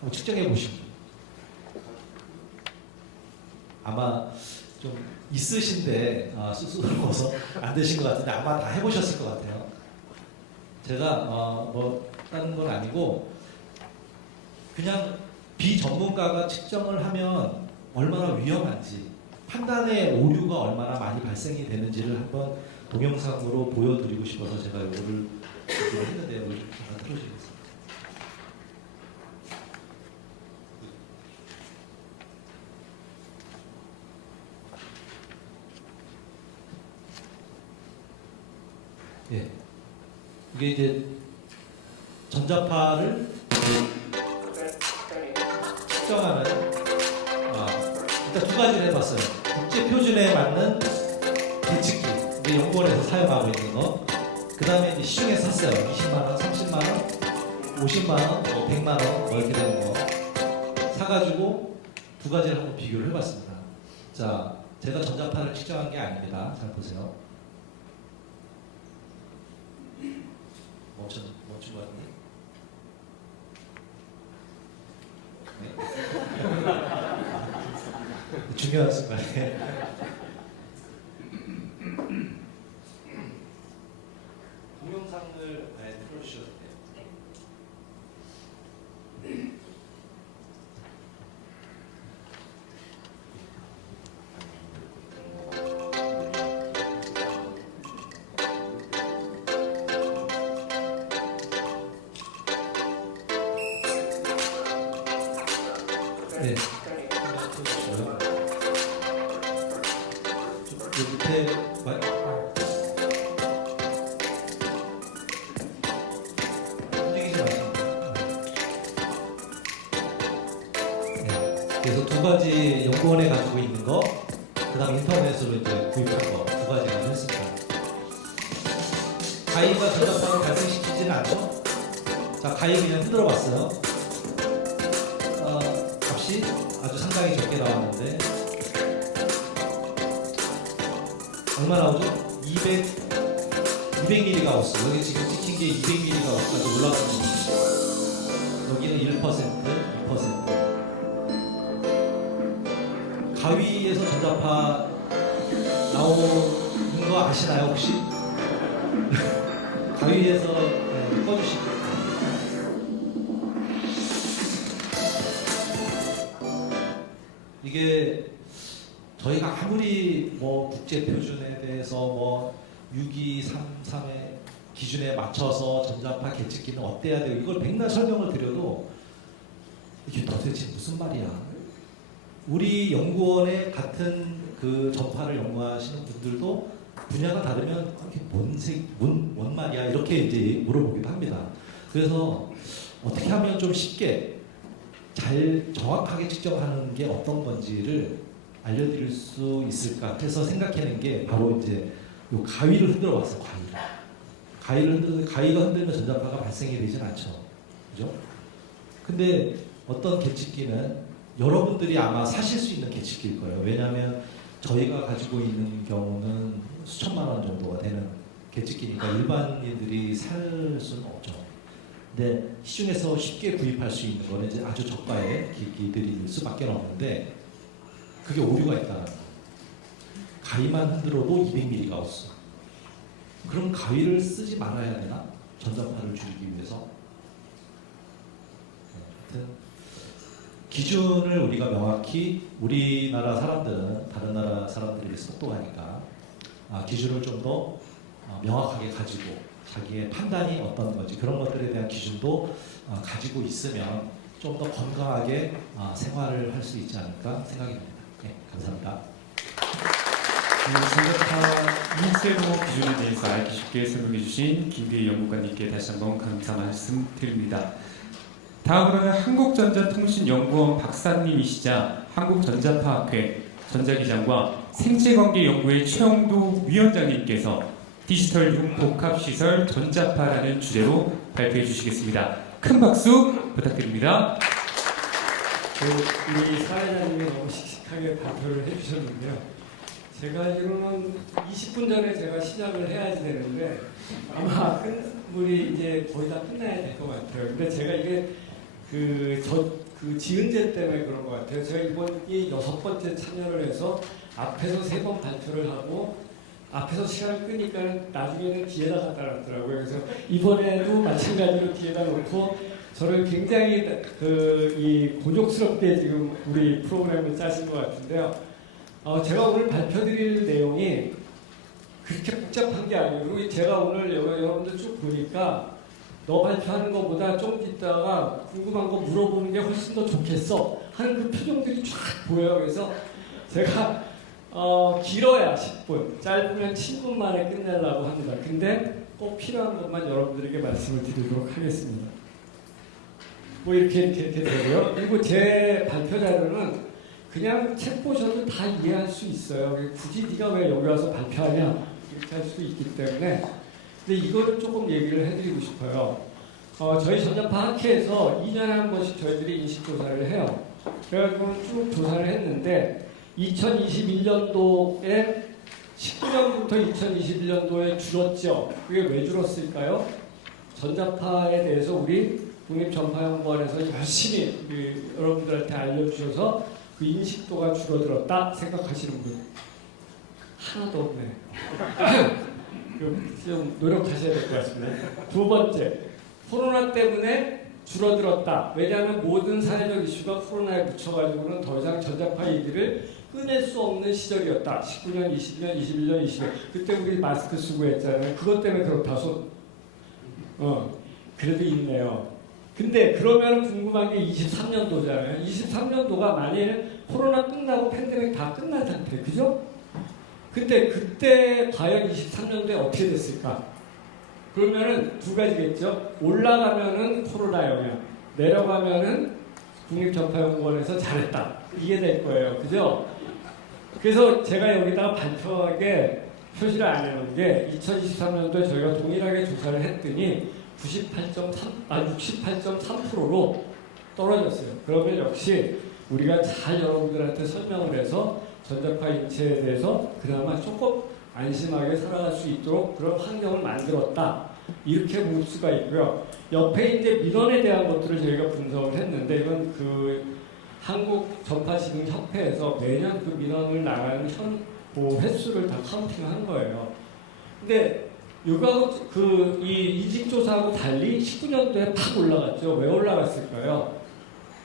한번 측정해 보신 분. 아마 좀 있으신데 쑥스러워서 안 되신 것 같은데 아마 다 해보셨을 것 같아요. 제가 뭐 다른 건 아니고 그냥 비전문가가 측정을 하면 얼마나 위험한지, 판단의 오류가 얼마나 많이 발생이 되는지를 한번 동영상으로 보여드리고 싶어서 제가 이거를 했는데 이걸 좀 잠깐 틀어주겠습니다. 예, 이게 이제 전자파를 측정하는 일단 두 가지를 해봤어요. 국제 표준에 맞는 계측기, 이제 연구원에서 사용하고 있는 거. 그 다음에 이제 시중에서 샀어요. 20만 원, 30만 원, 50만 원, 100만 원, 뭐 이렇게 되는 거 사가지고 두 가지를 한번 비교를 해봤습니다. 자, 제가 전자파를 측정한 게 아닙니다. 잘 보세요. 멈춘 것 같은데? 네. 중요한 순간에. 동영상을 틀어주셔도 돼요. 네. 좀 밑에 움직이지 마시고. 네. 그래서 두 가지 연구원에 가지고 있는 거, 그다음 인터넷으로 이제 구입한 거 두 가지 가지고 했습니다. 가위가 전자파를 발생시키지는 않죠? 자, 가위 그냥 흔들어 봤어요. 값이 아주 상당히 적게 나왔는데 얼마 나오죠? 200mAh. 여기 지금 찍힌 게 200mAh까지 올라가는 거죠. 여기는 1%, 2%. 가위에서 전자파 나오는 거 아시나요 혹시? 가위에서 꺼주시고. 이게 저희가 아무리 뭐 국제 표준에 대해서 뭐 6233의 기준에 맞춰서 전자파 계측기는 어때야 돼요? 이걸 백날 설명을 드려도 이게 도대체 무슨 말이야? 우리 연구원의 같은 그 전파를 연구하시는 분들도 분야가 다르면 이게 뭔 말이야? 이렇게 이제 물어보기도 합니다. 그래서 어떻게 하면 좀 쉽게 잘 정확하게 측정하는 게 어떤 건지를 알려드릴 수 있을까 해서 생각해낸 게 바로 이제 요 가위를 흔들어 봤어요. 가위를 흔들면, 가위가 흔들면 전자파가 발생이 되진 않죠. 그죠? 근데 어떤 계측기는 여러분들이 아마 사실 수 있는 계측기일 거예요. 왜냐하면 저희가 가지고 있는 경우는 수천만 원 정도가 되는 계측기니까 일반인들이 살 수는 없죠. 근데 시중에서 쉽게 구입할 수 있는 거는 이제 아주 저가의 기기들일 수밖에 없는데 그게 오류가 있다는 거. 가위만 흔들어도 200ml가 없어. 그럼 가위를 쓰지 말아야 되나? 전자파를 줄이기 위해서. 하여튼 기준을 우리가 명확히 우리나라 사람들은 다른 나라 사람들에 비해서 똑똑하니까 기준을 좀 더 명확하게 가지고 자기의 판단이 어떤 건지 그런 것들에 대한 기준도 가지고 있으면 좀 더 건강하게 생활을 할 수 있지 않을까 생각이 듭니다. 네, 감사합니다. 전자파 인쇄로 기준에 대해서 알기 쉽게 설명해 주신 김기희 연구관님께 다시 한번 감사 말씀드립니다. 다음으로는 한국전자통신연구원 박사님이시자 한국전자파학회 전자기장과 생체관계연구회 최영도 위원장님께서 디지털 융복합시설 전자파라는 주제로 발표해 주시겠습니다. 큰 박수 부탁드립니다. 우리 사회자님이 너무 씩씩하게 발표를 해주셨는데요. 제가 알기로는 20분 전에 제가 시작을 해야지 되는데 아마 우리 이제 거의 다 끝나야 될 것 같아요. 근데 제가 이게 그 지은제 때문에 그런 것 같아요. 제가 이번이 6번째 참여를 해서 앞에서 3번 발표를 하고 앞에서 시간을 끄니까 나중에는 뒤에다 갖다 놨더라고요. 그래서 이번에도 마찬가지로 뒤에다 놓고 저를 굉장히 이 곤욕스럽게 지금 우리 프로그램을 짜신 것 같은데요. 제가 오늘 발표드릴 내용이 그렇게 복잡한 게 아니에요. 그리고 제가 오늘 여러분들 쭉 보니까 너 발표하는 것보다 좀 있다가 궁금한 거 물어보는 게 훨씬 더 좋겠어 하는 그 표정들이 쫙 보여요. 그래서 제가 길어야 10분, 짧으면 7분 만에 끝내려고 합니다. 근데 꼭 필요한 것만 여러분들에게 말씀을 드리도록 하겠습니다. 뭐 이렇게 되고요. 그리고 제 발표 자료는 그냥 책 보셔도 다 이해할 수 있어요. 굳이 네가 왜 여기 와서 발표하냐 이렇게 할 수도 있기 때문에. 근데 이거를 조금 얘기를 해드리고 싶어요. 저희 전자파 학회에서 2년에 한 번씩 저희들이 인식조사를 해요. 그래가지고 쭉 조사를 했는데 2021년도에 19년부터 2021년도에 줄었죠. 그게 왜 줄었을까요? 전자파에 대해서 우리 국립전파연구원에서 열심히 여러분들한테 알려주셔서 그 인식도가 줄어들었다 생각하시는 분 하나도 없네. 좀 노력하셔야 될 것 같습니다. 두 번째, 코로나 때문에 줄어들었다. 왜냐하면 모든 사회적 이슈가 코로나에 묻혀가지고는 더 이상 전자파 얘기를 꺼낼 수 없는 시절이었다. 19년, 20년, 21년, 22년. 그때 우리 마스크 쓰고 했잖아요. 그것 때문에 그렇다. 그래도 있네요. 근데 그러면 궁금한 게 23년도잖아요. 23년도가 만일 코로나 끝나고 팬데믹 다 끝난 상태. 그죠? 근데 그때 과연 23년도에 어떻게 됐을까? 그러면은 두 가지겠죠. 올라가면은 코로나 영향, 내려가면은 국립전파연구원에서 잘했다. 이게 될 거예요. 그죠? 그래서 제가 여기다가 발표하게 표시를 안 해놓은 게 2023년도에 저희가 동일하게 조사를 했더니 68.3%로 떨어졌어요. 그러면 역시 우리가 잘 여러분들한테 설명을 해서 전자파 인체에 대해서 그나마 조금 안심하게 살아갈 수 있도록 그런 환경을 만들었다. 이렇게 볼 수가 있고요. 옆에 이제 민원에 대한 것들을 저희가 분석을 했는데 이건 그 한국전파진흥협회에서 매년 그 민원을 나가는 횟수를 다 카운팅한 거예요. 근데 이거하고 이 인식조사하고 달리 19년도에 팍 올라갔죠. 왜 올라갔을까요?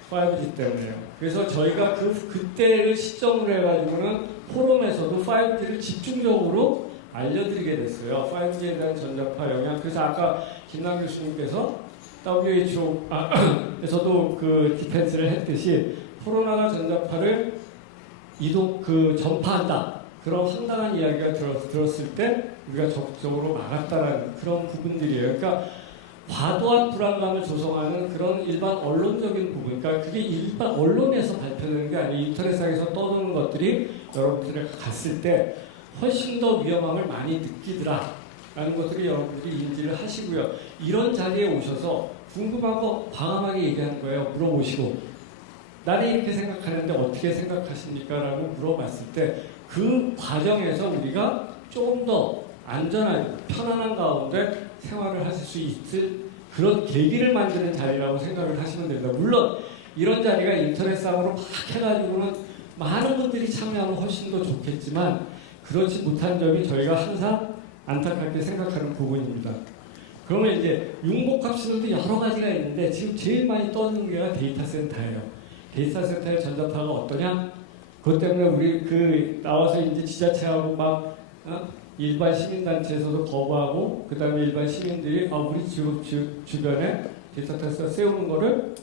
5G 때문에요. 그래서 저희가 그때를 시점으로 해가지고는 포럼에서도 5G를 집중적으로 알려드리게 됐어요. 5G에 대한 전자파 영향. 그래서 아까 김남 교수님께서 WHO에서도 그 디펜스를 했듯이 코로나가 전자파를 전파한다. 그런 황당한 이야기가 들었을 때 우리가 적극적으로 막았다라는 그런 부분들이에요. 그러니까 과도한 불안감을 조성하는 그런 일반 언론적인 부분, 그러니까 그게 일반 언론에서 발표되는 게 아니고 인터넷상에서 떠도는 것들이 여러분들이 갔을 때 훨씬 더 위험함을 많이 느끼더라라는 것들이 여러분들이 인지를 하시고요. 이런 자리에 오셔서 궁금한 거 과감하게 얘기하는 거예요. 물어보시고 나는 이렇게 생각하는데 어떻게 생각하십니까? 라고 물어봤을 때 그 과정에서 우리가 조금 더 안전하게 편안한 가운데 생활을 하실 수 있을 그런 계기를 만드는 자리라고 생각을 하시면 됩니다. 물론 이런 자리가 인터넷상으로 막 해가지고는 많은 분들이 참여하면 훨씬 더 좋겠지만 그렇지 못한 점이 저희가 항상 안타깝게 생각하는 부분입니다. 그러면 이제 융복합 시설도 여러 가지가 있는데 지금 제일 많이 떠오르는 게 데이터 센터예요. 데이터 센터의 전자파가 어떠냐? 그것 때문에 우리 나와서 이제 지자체하고 막 일반 시민단체에서도 거부하고 그 다음에 일반 시민들이 우리 주변에 데이터 센터 세우는 거를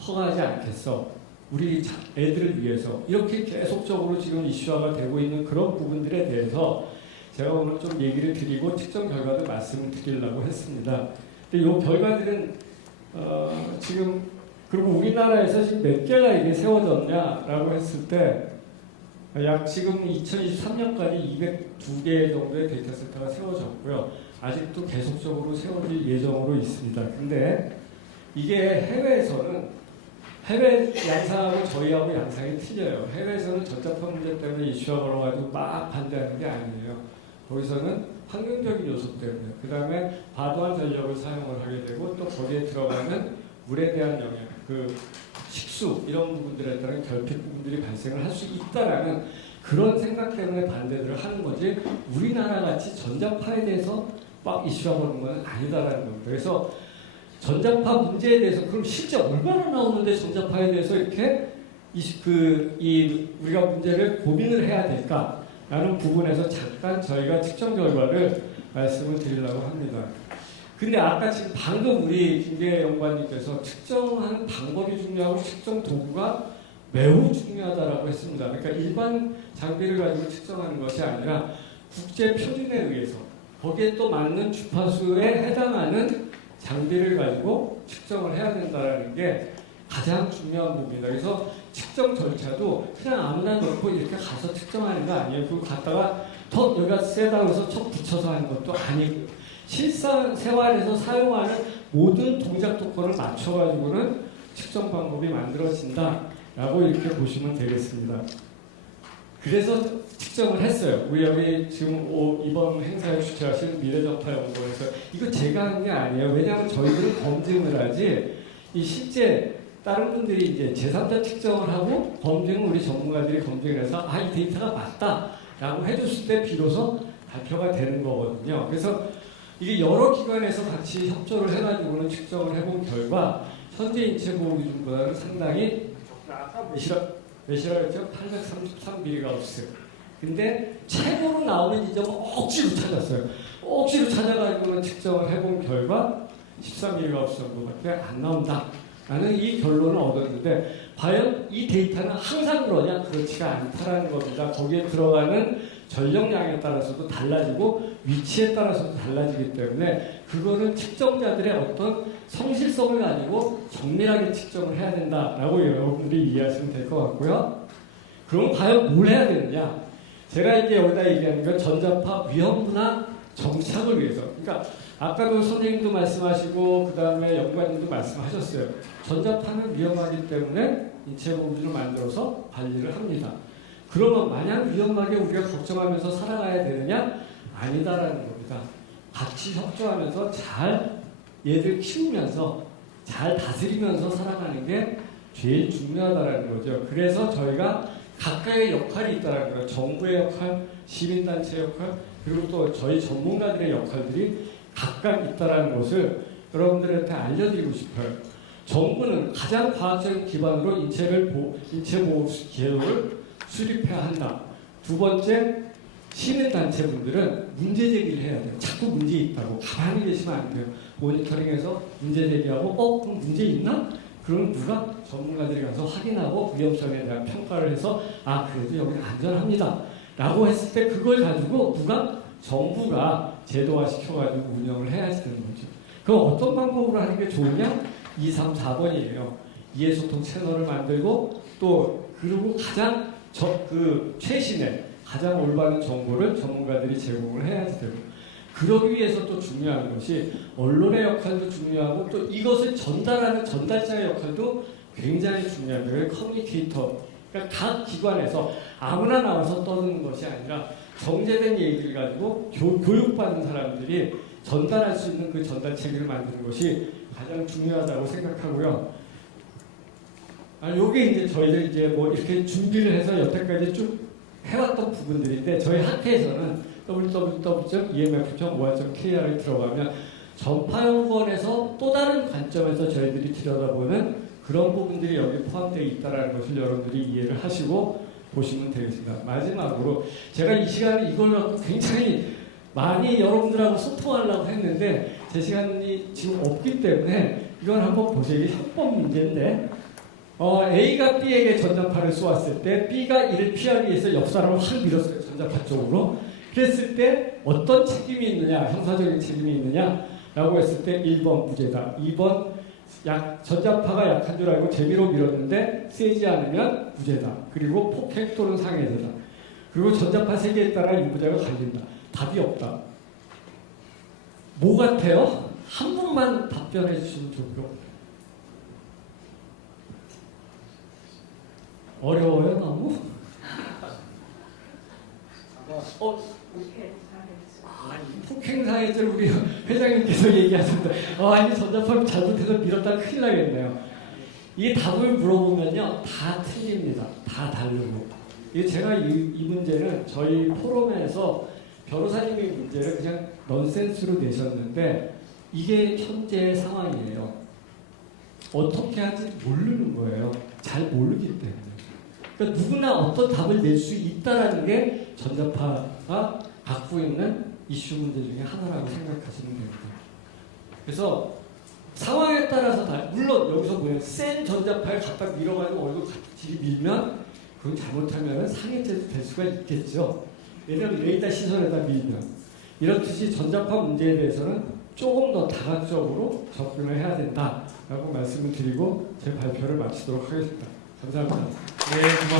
허가하지 않겠어. 우리 애들을 위해서 이렇게 계속적으로 지금 이슈화가 되고 있는 그런 부분들에 대해서 제가 오늘 좀 얘기를 드리고 측정 결과도 말씀을 드리려고 했습니다. 근데 이 결과들은 지금 그리고 우리나라에서 지금 몇 개가 이게 세워졌냐라고 했을 때 약 지금 2023년까지 202개 정도의 데이터 센터가 세워졌고요. 아직도 계속적으로 세워질 예정으로 있습니다. 근데 이게 해외 양상하고 저희하고 양상이 틀려요. 해외에서는 전자파 문제 때문에 이슈가 걸어가지고 막 반대하는 게 아니에요. 거기서는 환경적인 요소 때문에 그 다음에 과도한 전력을 사용을 하게 되고 또 거기에 들어가는 물에 대한 영향, 식수 이런 부분들에 따른 결핍 부분들이 발생을 할 수 있다라는 그런 생각 때문에 반대를 하는 거지 우리나라 같이 전자파에 대해서 막 이슈가 거는 건 아니다라는 겁니다. 그래서 전자파 문제에 대해서 그럼 실제 얼마나 나오는데 전자파에 대해서 이렇게 우리가 문제를 고민을 해야 될까라는 부분에서 잠깐 저희가 측정 결과를 말씀을 드리려고 합니다. 근데 아까 지금 방금 우리 김계 연구관님께서 측정하는 방법이 중요하고 측정 도구가 매우 중요하다라고 했습니다. 그러니까 일반 장비를 가지고 측정하는 것이 아니라 국제 표준에 의해서 거기에 또 맞는 주파수에 해당하는 장비를 가지고 측정을 해야 된다는 게 가장 중요한 부분입니다. 그래서 측정 절차도 그냥 아무나 넣고 이렇게 가서 측정하는 거 아니에요. 그리고 갔다가 더 여기가 세다고 해서 척 붙여서 하는 것도 아니고 실생활에서 사용하는 모든 동작 조건을 맞춰가지고는 측정 방법이 만들어진다라고 이렇게 보시면 되겠습니다. 그래서 측정을 했어요. 우리 여기 지금 이번 행사에 주최하신 미래전파연구원에서 이거 제가 하는 게 아니에요. 왜냐하면 저희들은 검증을 하지 실제 다른 분들이 이제 제3자 측정을 하고 검증은 우리 전문가들이 검증을 해서 이 데이터가 맞다라고 해줬을 때 비로소 발표가 되는 거거든요. 그래서 이게 여러 기관에서 같이 협조를 해가지고는 측정을 해본 결과 현재 인체 보호 기준보다는 상당히 아까 몇이라고 했죠? 833mgauss. 근데 최고로 나오는 지점은 억지로 찾았어요. 억지로 찾아가지고는 측정을 해본 결과 13mgauss 정도밖에 안 나온다라는 이 결론을 얻었는데 과연 이 데이터는 항상 그러냐? 그렇지가 않다라는 겁니다. 거기에 들어가는 전력량에 따라서도 달라지고 위치에 따라서도 달라지기 때문에 그거는 측정자들의 어떤 성실성을 가지고 정밀하게 측정을 해야 된다라고 여러분들이 이해하시면 될 것 같고요. 그럼 과연 뭘 해야 되느냐? 제가 이제 여기다 얘기하는 건 전자파 위험분화 정착을 위해서. 그러니까 아까도 선생님도 말씀하시고 그 다음에 연구관님도 말씀하셨어요. 전자파는 위험하기 때문에 인체보호기준을 만들어서 관리를 합니다. 그러면 마냥 위험하게 우리가 걱정하면서 살아가야 되느냐? 아니다라는 겁니다. 같이 협조하면서 잘 얘들 키우면서 잘 다스리면서 살아가는 게 제일 중요하다라는 거죠. 그래서 저희가 각각의 역할이 있다라는 거예요. 정부의 역할, 시민단체 역할, 그리고 또 저희 전문가들의 역할들이 각각 있다라는 것을 여러분들한테 알려드리고 싶어요. 정부는 가장 과학적인 기반으로 인체보호 계획을 수립해야 한다. 두 번째, 시민단체분들은 문제 제기를 해야 돼요. 자꾸 문제 있다고 가만히 계시면 안 돼요. 모니터링해서 문제 제기하고 그럼 문제 있나? 그럼 누가 전문가들이 가서 확인하고 위험성에 대한 평가를 해서 그래도 여기는 안전합니다 라고 했을 때 그걸 가지고 정부가 제도화시켜가지고 운영을 해야지 되는 거죠. 그럼 어떤 방법으로 하는 게 좋으냐? 2, 3, 4번이에요. 이해소통 채널을 만들고 또 그리고 가장 최신의 가장 올바른 정보를 전문가들이 제공을 해야지 되고 그러기 위해서 또 중요한 것이 언론의 역할도 중요하고 또 이것을 전달하는 전달자의 역할도 굉장히 중요합니다. 커뮤니케이터. 그러니까 각 기관에서 아무나 나와서 떠드는 것이 아니라 정제된 얘기를 가지고 교육받은 사람들이 전달할 수 있는 그 전달 체계를 만드는 것이 가장 중요하다고 생각하고요. 요게 이제 저희들 이제 뭐 이렇게 준비를 해서 여태까지 쭉 해왔던 부분들인데 저희 학회에서는 www.emf.or.kr에 들어가면 전파연구원에서 또 다른 관점에서 저희들이 들여다보는 그런 부분들이 여기 포함되어 있다는 것을 여러분들이 이해를 하시고 보시면 되겠습니다. 마지막으로 제가 이 시간에 이걸 갖고 굉장히 많이 여러분들하고 소통하려고 했는데 제 시간이 지금 없기 때문에 이걸 한번 보세요. 이게 협법 문제인데 A가 B에게 전자파를 쏘았을 때 B가 이를 피하기 위해서 옆 사람을 확 밀었어요. 전자파 쪽으로. 그랬을 때 어떤 책임이 있느냐, 형사적인 책임이 있느냐라고 했을 때 1번 무죄다. 2번 전자파가 약한 줄 알고 재미로 밀었는데 세지 않으면 무죄다. 그리고 폭행 또는 상해죄다. 그리고 전자파 세계에 따라 유무죄가 갈린다. 답이 없다. 뭐 같아요? 한 분만 답변해 주시면 좋고. 어려워요 너무? 폭행사회죄를 우리 회장님께서 얘기하셨는데 아니 전자파를 잘못해서 밀었다 큰일 나겠네요. 이게 답을 물어보면요 다 틀립니다. 다 다르고. 이게 제가 이 문제는 저희 포럼에서 변호사님의 문제를 그냥 넌센스로 내셨는데 이게 현재의 상황이에요. 어떻게 하지 모르는 거예요. 잘 모르기 때문에. 그러니까 누구나 어떤 답을 낼 수 있다는 게 전자파가 갖고 있는 이슈 문제 중에 하나라고 생각하시면 됩니다. 그래서 상황에 따라서 물론 여기서 보면 센 전자파를 갖다 밀어가지고 얼굴 같이 밀면 그건 잘못하면 상해죄도 될 수가 있겠죠. 예를 들면 레이더 시설에다 밀면 이렇듯이 전자파 문제에 대해서는 조금 더 다각적으로 접근을 해야 된다라고 말씀을 드리고 제 발표를 마치도록 하겠습니다. 감사합니다. 네, 고맙습니다.